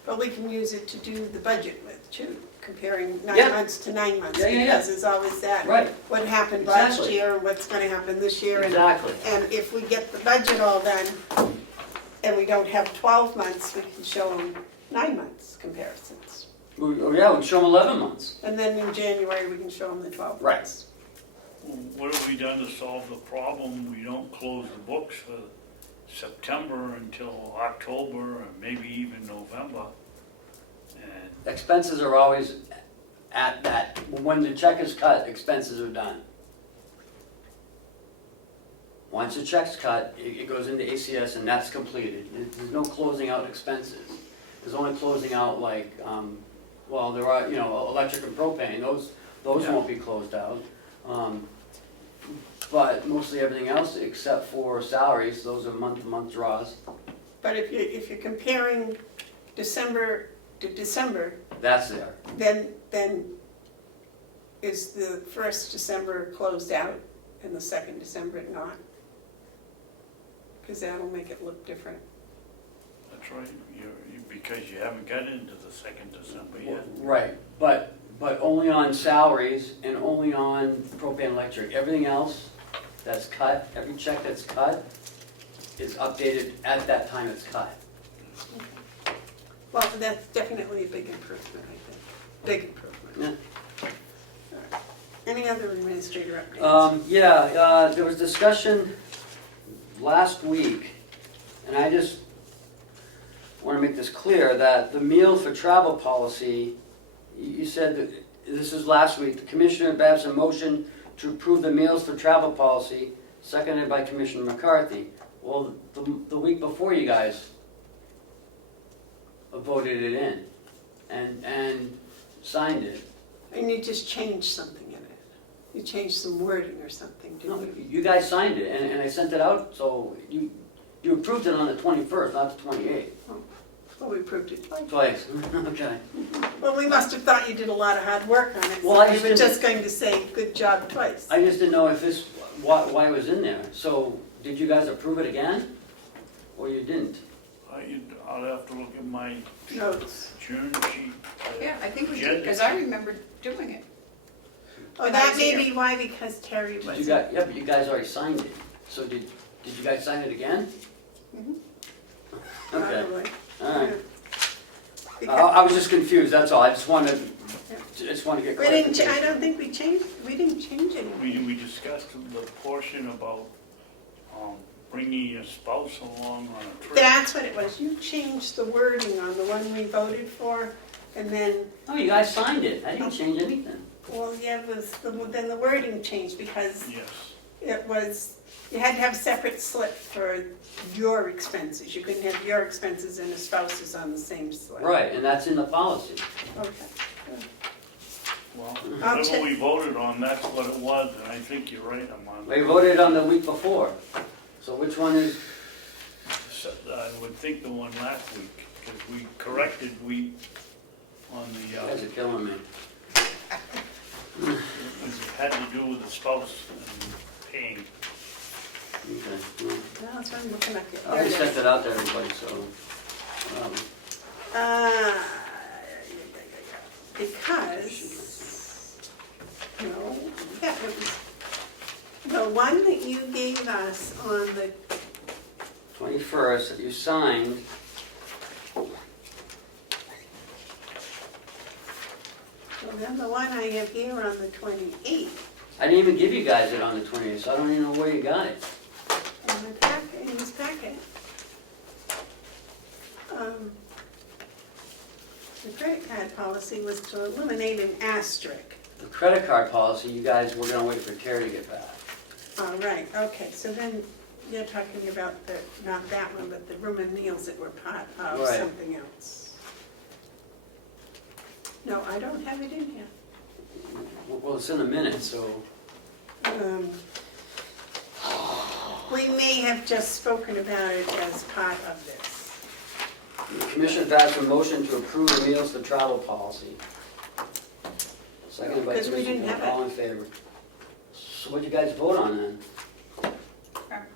But we can use it to do the budget with too, comparing Yeah. 9 months to 9 months. Yeah, yeah, yeah. Because there's always that. Right. What happened last Exactly. year and what's gonna happen this year. exactly. And if we get the budget all done and we don't have 12 months, we can show them 9 months comparisons. Yeah, we can show them 11 months. And then in January, we can show them the 12 Right. months. What have we done to solve the problem? We don't close the books for September until October, and maybe even November. And Expenses are always at that, when the check is cut, expenses are done. Once the check's cut, it goes into ACS and that's completed. There's no closing out expenses. There's only closing out like, well, there are, you know, electric and propane, those Yeah. won't be closed out. But mostly everything else, except for salaries, those are month-to-month draws. But if you're comparing December to December, That's there. then is the first December closed out and the second December not? Because that'll make it look different. that's right, because you haven't got into the second December yet. Right, but only on salaries and only on propane electric. Everything else that's cut, every check that's cut is updated at that time it's cut. Well, that's definitely a big improvement, I think. Big improvement. Yeah. All right. Any other administrator updates? There was discussion last week, and I just want to make this clear, that the meals for travel policy, you said that, this is last week, the Commissioner Babson motion to approve the meals for travel policy, seconded by Commissioner McCarthy. Well, the week before you guys voted it in and signed it. And you just changed something in it. You changed some wording or something, No, didn't you? you guys signed it and I sent it out, so you approved it on the 21st, not the 28th. Well, we approved it twice. Twice, okay. Well, we must have thought you did a lot of hard work on it. Well, I So just we were didn't- just going to say, good job twice. I just didn't know if this, why it was in there. So, did you guys approve it again? Or you didn't? I'll have to look at my Notes. June sheet. Yeah, I think we did, Agenda. because I remember doing it. Oh, And I that was may here. be why, because Terry Did you wasn't. guys, yeah, but you guys already signed it. So did you guys sign it again? Mhm. Okay, Probably. alright. Because I was just confused, that's all. I just wanted to get we didn't, clarification. I don't think we didn't change anything. We discussed the portion about bringing your spouse along on a trip. That's what it was. You changed the wording on the one we voted for, and then, Oh, you guys signed it. I didn't change anything. well, yeah, then the wording changed because Yes. it was, you had to have a separate slip for your expenses. You couldn't have your expenses and a spouse's on the same slip. Right, and that's in the policy. Okay. Well, I'll whatever check. we voted on, that's what it was, and I think you're right, Amanda. We voted on the week before, so which one is, So, I would think the one last week, because we corrected on the, you guys are killing me. it had to do with the spouse and paying. Okay, well, No, that's what I'm looking at. I There already it sent is. it out to everybody, so. Because, no, yeah, it was, the one that you gave us on the, 21st, that you signed, well, then the one I have here on the 28th, I didn't even give you guys it on the 20th, so I don't even know where you got it. in this packet. The credit card policy was to eliminate an asterisk. The credit card policy, you guys were gonna wait for Terry to get back. All right, okay, so then you're talking about the, not that one, but the room and meals that were part of Right. something else. No, I don't have it in here. Well, it's in the minutes, so. We may have just spoken about it as part of this. The commission passed a motion to approve the meals to travel policy. Seconded by Because we didn't Commissioner, have it. all in favor. So what'd you guys vote on then?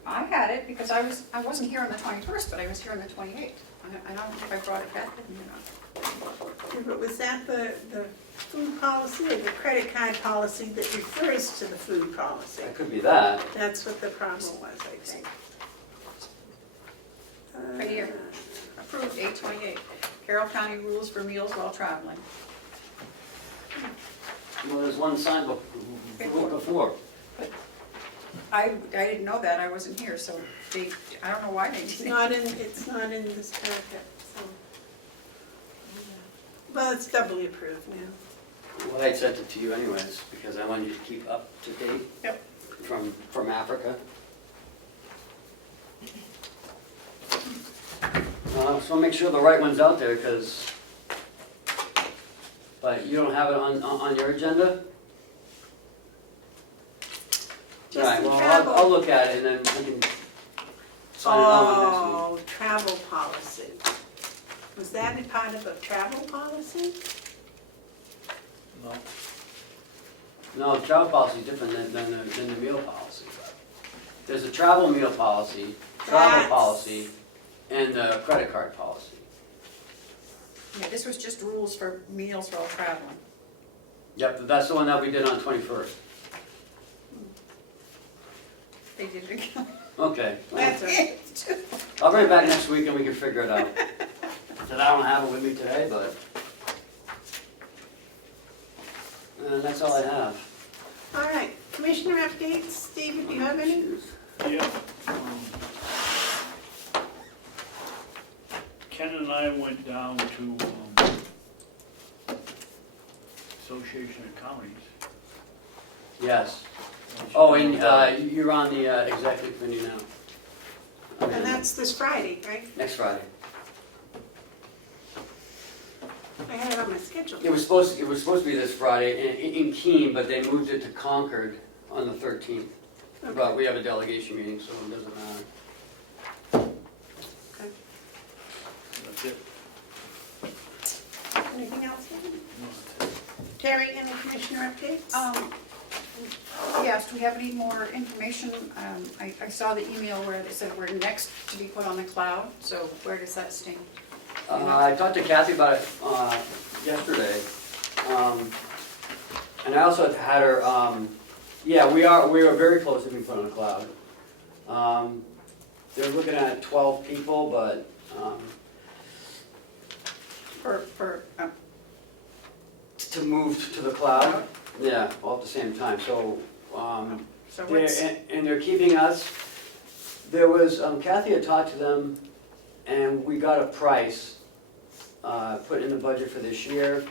I had it because I wasn't here on the 21st, but I was here on the 28th. I don't know if I brought it back with me or not. But was that the food policy or the credit card policy that refers to the food policy? That could be that. That's what the problem was, I think. Right here. Approved 8/28. Carroll County rules for meals while traveling. Well, there's one signed before. I didn't know that, I wasn't here, so I don't know why they It's didn't. not in this packet, so. Well, it's doubly approved now. Well, I sent it to you anyways, because I wanted you to keep up to date. Yep. From Africa. So I'll make sure the right one's out there, because, but you don't have it on your agenda? Just All right, the well, travel. I'll look at it and then we can sign it on next week. Oh, travel policy. Was that a part of a travel policy? No. No, the travel policy is different than the meal policy. There's a travel meal policy, travel That's- policy, and the credit card policy. Yeah, this was just rules for meals while traveling. Yep, that's the one that we did on 21st. They did it again. Okay. well, That's right. I'll bring it back next week and we can figure it out. Said I don't have it with me today, but. And that's all I have. All right, commissioner updates. David, do you have any? Yeah. Ken and I went down to Association of Counties. Yes. Oh, and you're on the executive committee now. Okay. And that's this Friday, right? Next Friday. I had it on my schedule. It was supposed to be this Friday in Keene, but they moved it to Concord on the 13th. But we have a delegation meeting, so it doesn't matter. Okay. That's it. Anything else? David? No, that's it. Terry, any commissioner updates? Yes, do we have any more information? I saw the email where they said we're next to be put on the cloud, so where does that stand? I talked to Kathy about it yesterday, and I also had her. Yeah, we are very close to being put on the cloud. They're looking at 12 people, but to move to the cloud. Yeah, all at the same time. So So what's, and they're keeping us. There was Kathy had talked to them, and we got a price put in the budget for this year.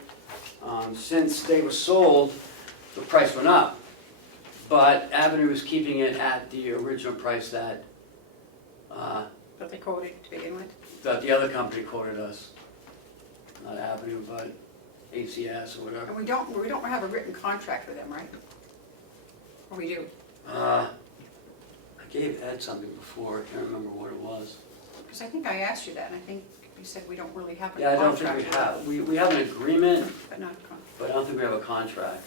Since they were sold, the price went up. But Avenue is keeping it at the original price that, But they quoted to begin with. that the other company quoted us. Not Avenue, but ACS or whatever. And we don't have a written contract with them, right? Or we do? I gave Ed something before, I can't remember what it was. Because I think I asked you that, and I think you said we don't really have a Yeah, I don't contract. think we have, we have an agreement, But not a contract. but I don't think we have a contract.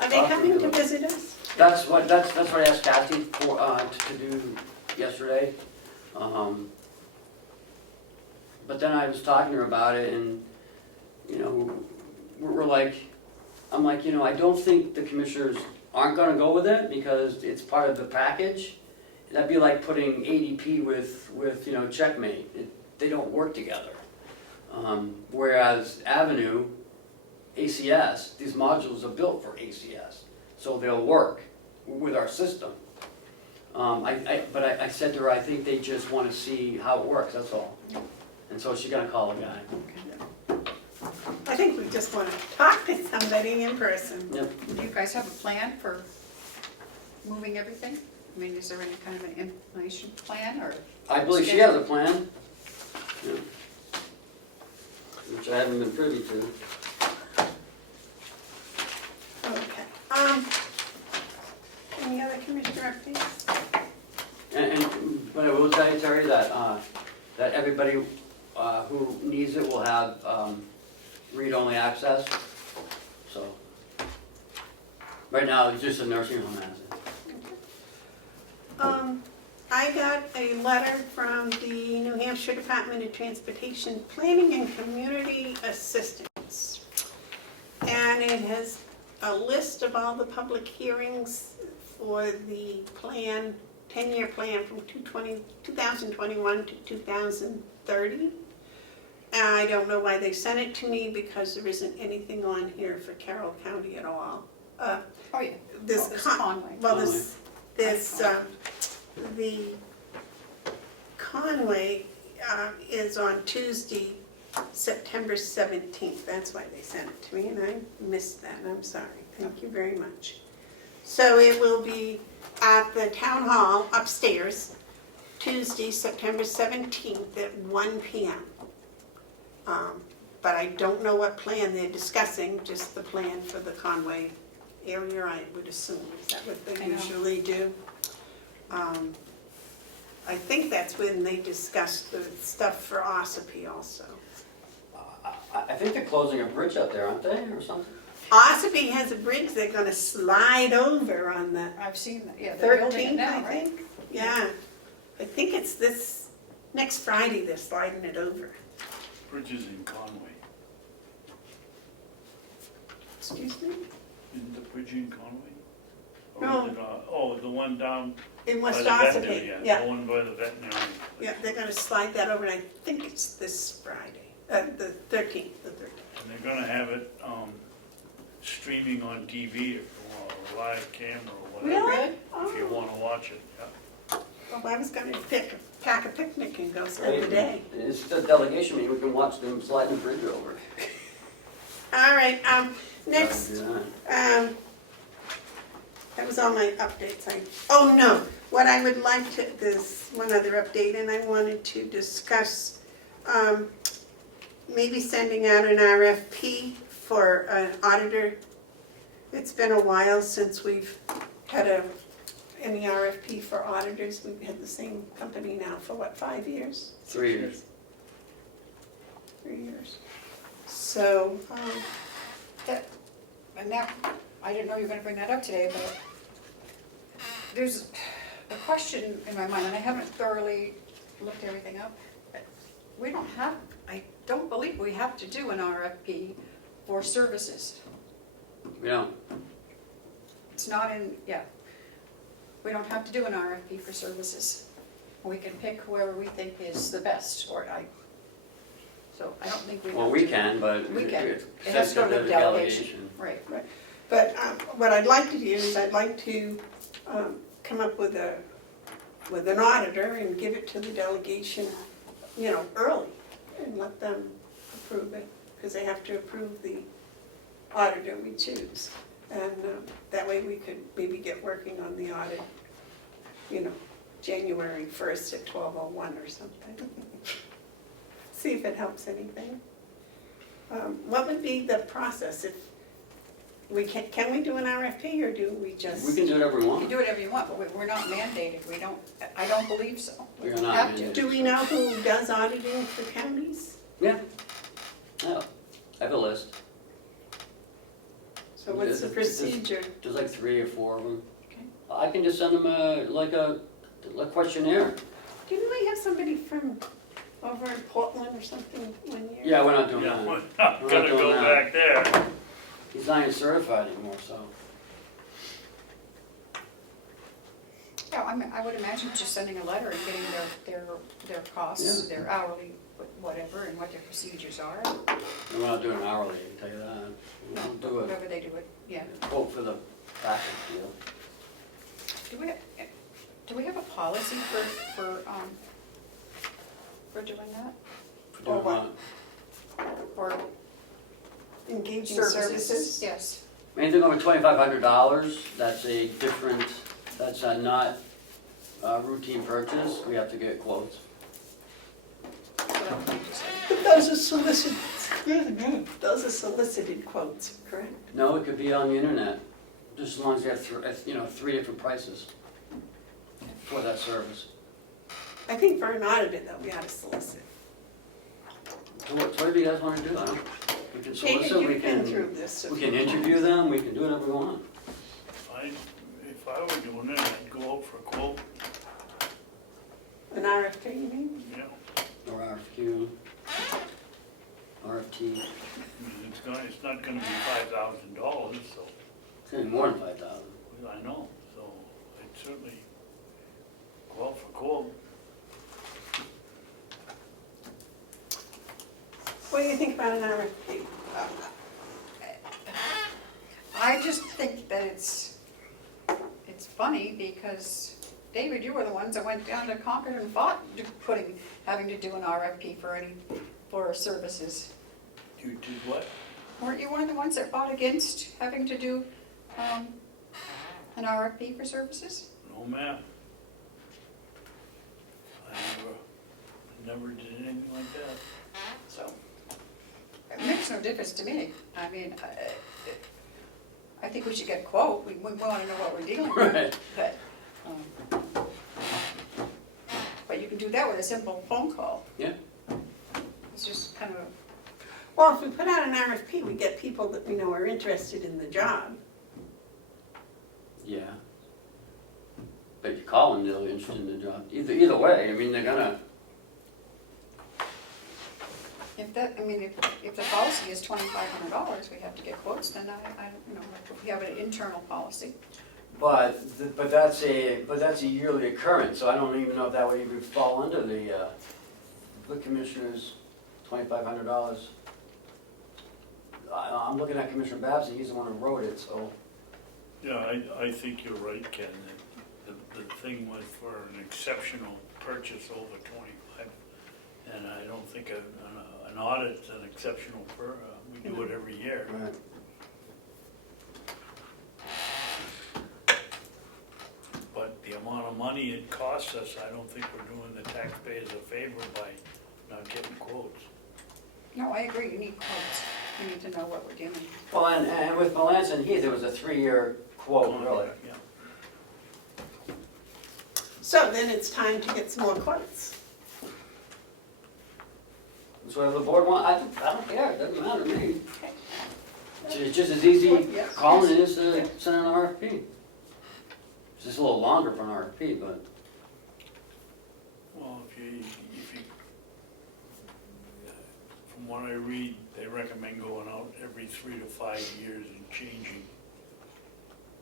Are they coming to visit us? That's what I asked Kathy for, to do yesterday. But then I was talking to her about it and, you know, we're like, I'm like, you know, I don't think the commissioners aren't gonna go with it because it's part of the package. That'd be like putting ADP with, you know, Checkmate. They don't work together. Whereas Avenue, ACS, these modules are built for ACS, so they'll work with our system. But I said to her, I think they just wanna see how it works, that's all. And so she's gonna call a guy. I think we just want to talk to somebody in person. Yep. Do you guys have a plan for moving everything? I mean, is there any kind of an information plan or? I believe she has a plan. Yeah. Which I haven't been privy to. Okay. Any other commissioner updates? But I will tell you, Terry, that, that everybody who needs it will have read-only access. So, right now, it's just a nursing home has it. I got a letter from the New Hampshire Department of Transportation Planning and Community Assistance. And it has a list of all the public hearings for the plan, 10-year plan from 2021 to 2030. I don't know why they sent it to me because there isn't anything on here for Carroll County at all. Oh, yeah. This Oh, it's Conway. Well, the Conway is on Tuesday, September 17th. That's why they sent it to me, and I missed that. I'm sorry. Thank you very much. So it will be at the town hall upstairs, Tuesday, September 17th at 1 p.m. But I don't know what plan they're discussing, just the plan for the Conway area, I would assume. Is that what they I know. usually do? I think that's when they discuss the stuff for Ossipee also. I think they're closing a bridge up there, aren't they, or something? Ossipee has a bridge they're gonna slide over on the I've seen that, yeah, they're building it 13th, now, I right? think. Yeah, I think it's this, next Friday they're sliding it over. Bridges in Conway. Excuse me? Isn't the bridge in Conway? Or No. is it, oh, the one down In by West the Ossipee, veterinary, yeah. the one by the veterinary. Yeah, they're gonna slide that over, and I think it's this Friday, the 13th, the 13th. And they're gonna have it, streaming on TV or a live camera or whatever. Really? If you Oh, wanna watch it, yeah. well, I was gonna pack a picnic and go spend the day. It's the delegation meeting, we can watch them sliding the bridge over. All right, next, Yeah. that was all my updates. Oh, no, what I would like to, there's one other update, and I wanted to discuss maybe sending out an RFP for an auditor. It's been a while since we've had any RFP for auditors. We've had the same company now for what, 5 years? 3 years. 3 years. So, And now, I didn't know you were gonna bring that up today, but there's a question in my mind, and I haven't thoroughly looked everything up. We don't have, I don't believe we have to do an RFP for services. We don't. It's not in, yeah. We don't have to do an RFP for services. We can pick whoever we think is the best, so I don't think we have to. Well, we can, but We can. it's It has to go to sent the delegation. Right. but what I'd like to do is I'd like to come up with an auditor and give it to the delegation, early, and let them approve it, because they have to approve the auditor we choose. And that way we could maybe get working on the audit, January 1st at 12:01 or something. See if it helps anything. What would be the process if we can we do an RFP or do we just? We can do whatever we You want. can do whatever you want, but we're not mandated, I don't believe so. We We're don't not have to. mandated. Do we know who does auditing for counties? Yeah. Yeah, I have a list. So what's the procedure? There's like 3 or 4 of them. Okay. I can just send them a questionnaire. Didn't we have somebody from over in Portland or something one year? Yeah, we're not doing Yeah, that. we're not We're not gonna doing go that. back there. He's not even certified anymore, so. Yeah, I would imagine just sending a letter and getting their costs, Yeah. their hourly, whatever, and what their procedures are. We're not doing hourly, I can tell you that. We'll do Whatever they do it, yeah. a quote for the package deal. Do we have a policy for doing that? For doing Or what? For Engaging services? services? Yes. Anything over $2,500, that's a different, that's a not routine purchase, we have to get quotes. What else did you say? But those are solicited, those are solicited quotes, correct? No, it could be on the internet, just as long as you have 3 different prices for that service. I think for an auditor though, we ought to solicit. So whatever you guys want to do, I don't, we can David, solicit, we you've been can, through this. a we few can interview times. them, we can do whatever we want. If I were doing it, I'd go out for a quote, An RFP, you mean? you know. Or RFQ, RFT, It's not gonna be $5,000, so, it's gonna be more than 5,000. I know, so I'd certainly go out for a quote. What do you think about an RFP? I just think that it's funny because, David, you were the ones that went down to Concord and fought having to do an RFP for services. You did what? Weren't you one of the ones that fought against having to do an RFP for services? No, ma'am. I never did anything like that. So, it makes no difference to me. I mean, I think we should get a quote. We want to know what we're dealing with. Right. But you can do that with a simple phone call. Yeah. It's just kind of, Well, if we put out an RFP, we get people that we know are interested in the job. Yeah. But you call them, they'll be interested in the job. Either way, I mean, they're gonna, if the policy is $2,500, we have to get quotes, then we have an internal policy. but that's a yearly occurrence, so I don't even know if that would even fall under the commissioner's $2,500. I'm looking at Commissioner Babson, he's the one who wrote it, so. Yeah, I think you're right, Ken. The thing was for an exceptional purchase over 25, and I don't think an audit's an exceptional we do it every year. Right. But the amount of money it costs us, I don't think we're doing the taxpayers a favor by not getting quotes. No, I agree, you need quotes. You need to know what we're dealing with. Well, and with Melanson Heath, it was a 3-year quote, really. Yeah. So then it's time to get some more quotes. It's whatever the board wants, I don't care, it doesn't matter to me. Okay. It's just as easy Yes, calling it yes. as to sending an RFP. It's just a little longer for an RFP, but. Well, if you, from what I read, they recommend going out every 3 to 5 years and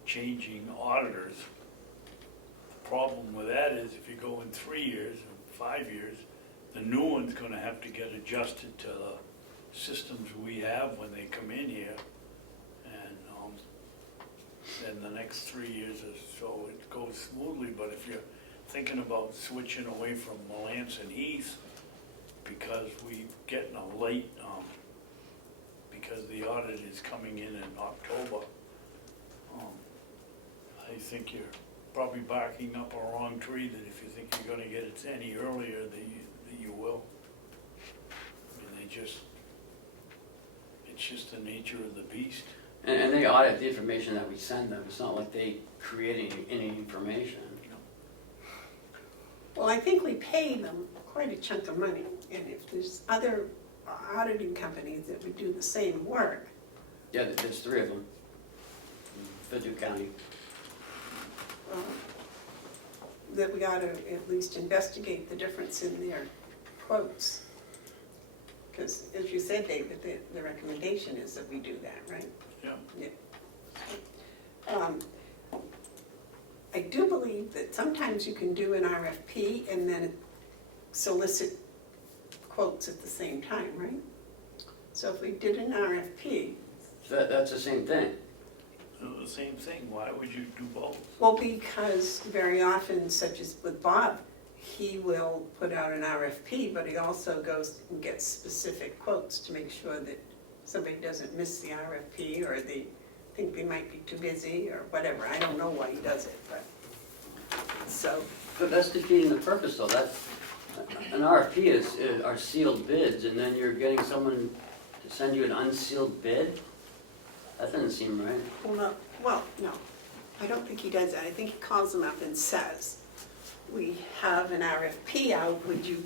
changing auditors. The problem with that is if you go in 3 years or 5 years, the new one's gonna have to get adjusted to the systems we have when they come in here. And then the next 3 years or so, it goes smoothly, but if you're thinking about switching away from Melanson Heath, because we getting a late, because the audit is coming in October, I think you're probably barking up a wrong tree, that if you think you're gonna get it any earlier, that you will. I mean, it's just the nature of the beast. And they audit the information that we send them. It's not like they create any information. Well, I think we pay them quite a chunk of money, and if there's other auditing companies that would do the same work, Yeah, there's 3 of them for Duke County. that we ought to at least investigate the difference in their quotes. Because as you said, David, the recommendation is that we do that, right? Yeah. Yeah. I do believe that sometimes you can do an RFP and then solicit quotes at the same time, right? So if we did an RFP, That's the same thing. The same thing, why would you do both? well, because very often, such as with Bob, he will put out an RFP, but he also goes and gets specific quotes to make sure that somebody doesn't miss the RFP, or they think they might be too busy, or whatever. I don't know why he does it, but, so, But that's defeating the purpose, though. An RFP are sealed bids, and then you're getting someone to send you an unsealed bid? That doesn't seem right. no, I don't think he does that. I think he calls them up and says, we have an RFP out, would you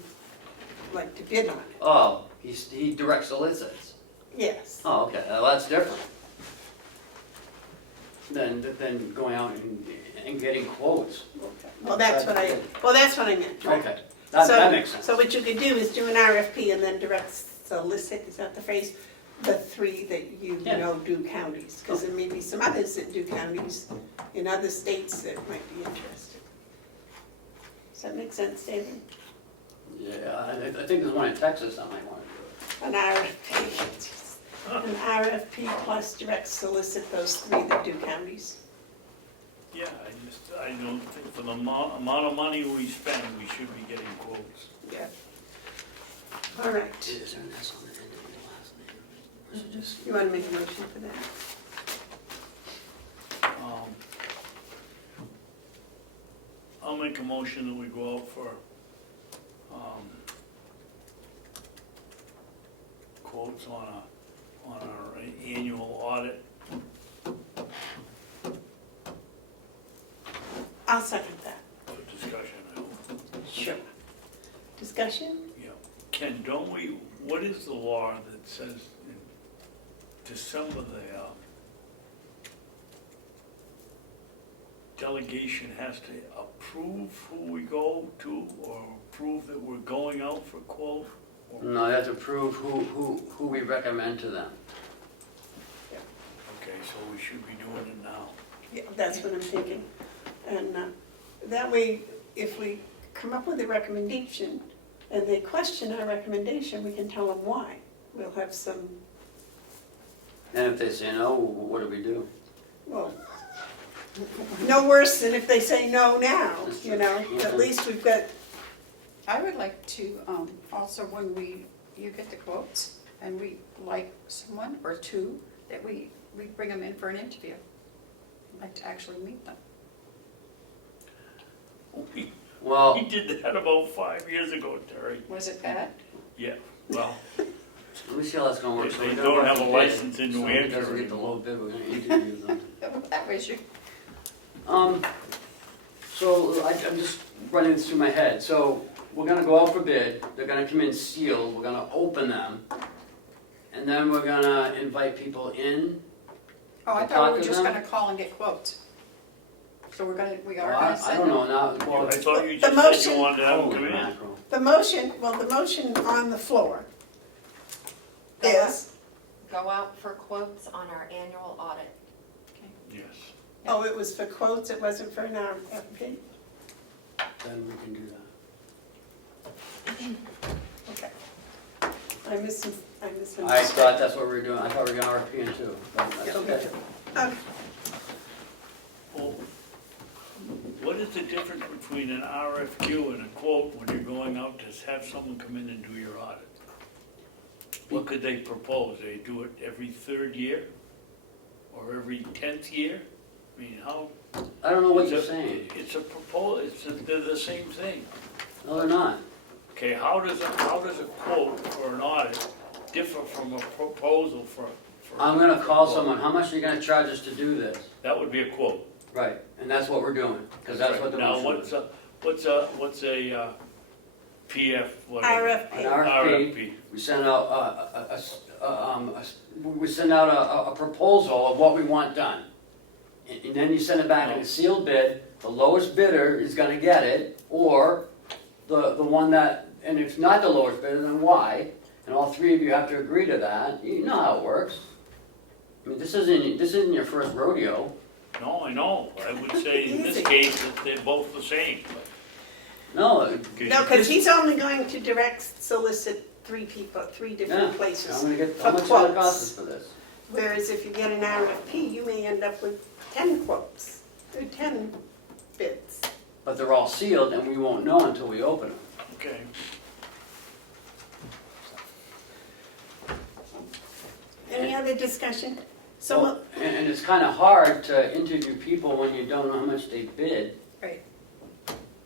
like to bid on it? Oh, he direct solicits. Yes. Oh, okay, well, that's different than going out and getting quotes. Well, that's what I meant. Right. Okay, that makes sense. So what you could do is do an RFP and then direct solicit, is that the phrase? The 3 that you Yeah. know do counties, because there may be some others that do counties in other states that might be interested. Does that make sense, David? Yeah, I think there's one in Texas I might want to do An RFP, an RFP plus direct solicit those 3 that do counties. Yeah, I don't think for the amount of money we spend, we should be getting quotes. Yeah. All right. it. Is there an S on the end of the last name? Or is it just? You want to make a motion for that? I'll make a motion that we go out for, quotes on our annual audit. I'll second that. For discussion, I hope. Sure. Discussion? Yeah. Ken, don't we, what is the law that says in December the delegation has to approve who we go to, or approve that we're going out for quote? Or- No, you have to prove who we recommend to them. Okay, so we should be doing it now. Yeah, that's what I'm thinking. And that way, if we come up with a recommendation and they question our recommendation, we can tell them why. We'll have some, And if they say no, what do we do? well, no worse than if they say no now, That's you true. know? Okay. At least we've got, I would like to, also when you get the quotes and we like someone or 2, that we bring them in for an interview. I'd like to actually meet them. We Well, did that about 5 years ago, Terry. Was it bad? Yeah, well, let me see how that's gonna work. If So they we're gonna don't go have to a bid. license in New Somebody Hampshire doesn't get the anymore. low bid, we're gonna interview them. That way you, So I'm just running this through my head. So we're gonna go out for bid, they're gonna come in sealed, we're gonna open them, and then we're gonna invite people in. oh, I To thought talk we were to just them? gonna call and get quotes. So we are Well, gonna I send don't them. know, now, well, I thought you The just said motion- you wanted to have them holy come in. mackerel. the motion on the floor Go is, Go out for quotes on our annual audit. Yes. oh, it was for quotes, it wasn't for an RFP? Then we can do that. Okay. I misunderstood. I thought that's what we were doing, I thought we were gonna RFP in too, but that's okay. Okay. Well, what is the difference between an RFQ and a quote when you're going out to have someone come in and do your audit? What could they propose? They do it every 3rd year? Or every 10th year? I mean, how? I don't know what it's you're a- saying. It's a they're the same thing. No, they're not. Okay, how does a quote for an audit differ from a proposal for? I'm gonna call someone, how much are you gonna charge us to do this? That would be a quote. Right, and that's what we're doing, because that's what the Now, motion what's is. what's a PF, whatever? An RFP. RFP, we send out we send out a proposal of what we want done. And then you send it back in a sealed bid, the lowest bidder is gonna get it, or the one that, and if not the lowest bidder, then why? And all three of you have to agree to that, you know how it works. I mean, this isn't your first rodeo. No, I know, but I would say in this Easy. case that they're both the same. No, No, because he's only going to direct solicit 3 people, 3 yeah, different I'm places. gonna get, for how much it's gonna quotes. cost us for this? Whereas if you get an RFP, you may end up with 10 quotes, or 10 bids. But they're all sealed and we won't know until we open them. Okay. Any other discussion? So, Well, and it's kinda hard to interview people when you don't know how much they bid, right,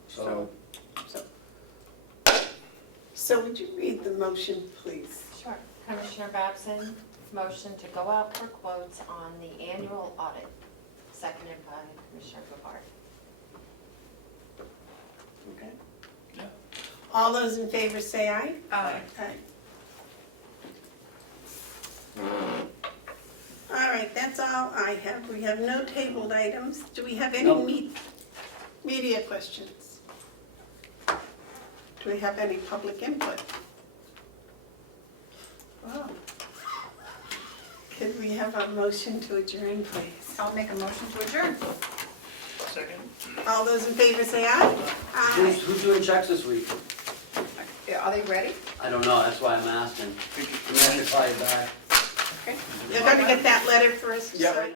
so. so would you read the motion, please? Sure. Commissioner Babson, motion to go out for quotes on the annual audit, seconded by Commissioner Bevard. Okay. Yeah. All those in favor say aye. Aye. Aye. All right, that's all I have. We have no tabled items. Do we have any No. media questions? Do we have any public input? Wow. Could we have a motion to adjourn, please? I'll make a motion to adjourn. Second? All those in favor say aye. Aye. Who's doing checks this week? Are they ready? I don't know, that's why I'm asking. I'm gonna call you back. Okay. You're gonna get that letter for us to sign?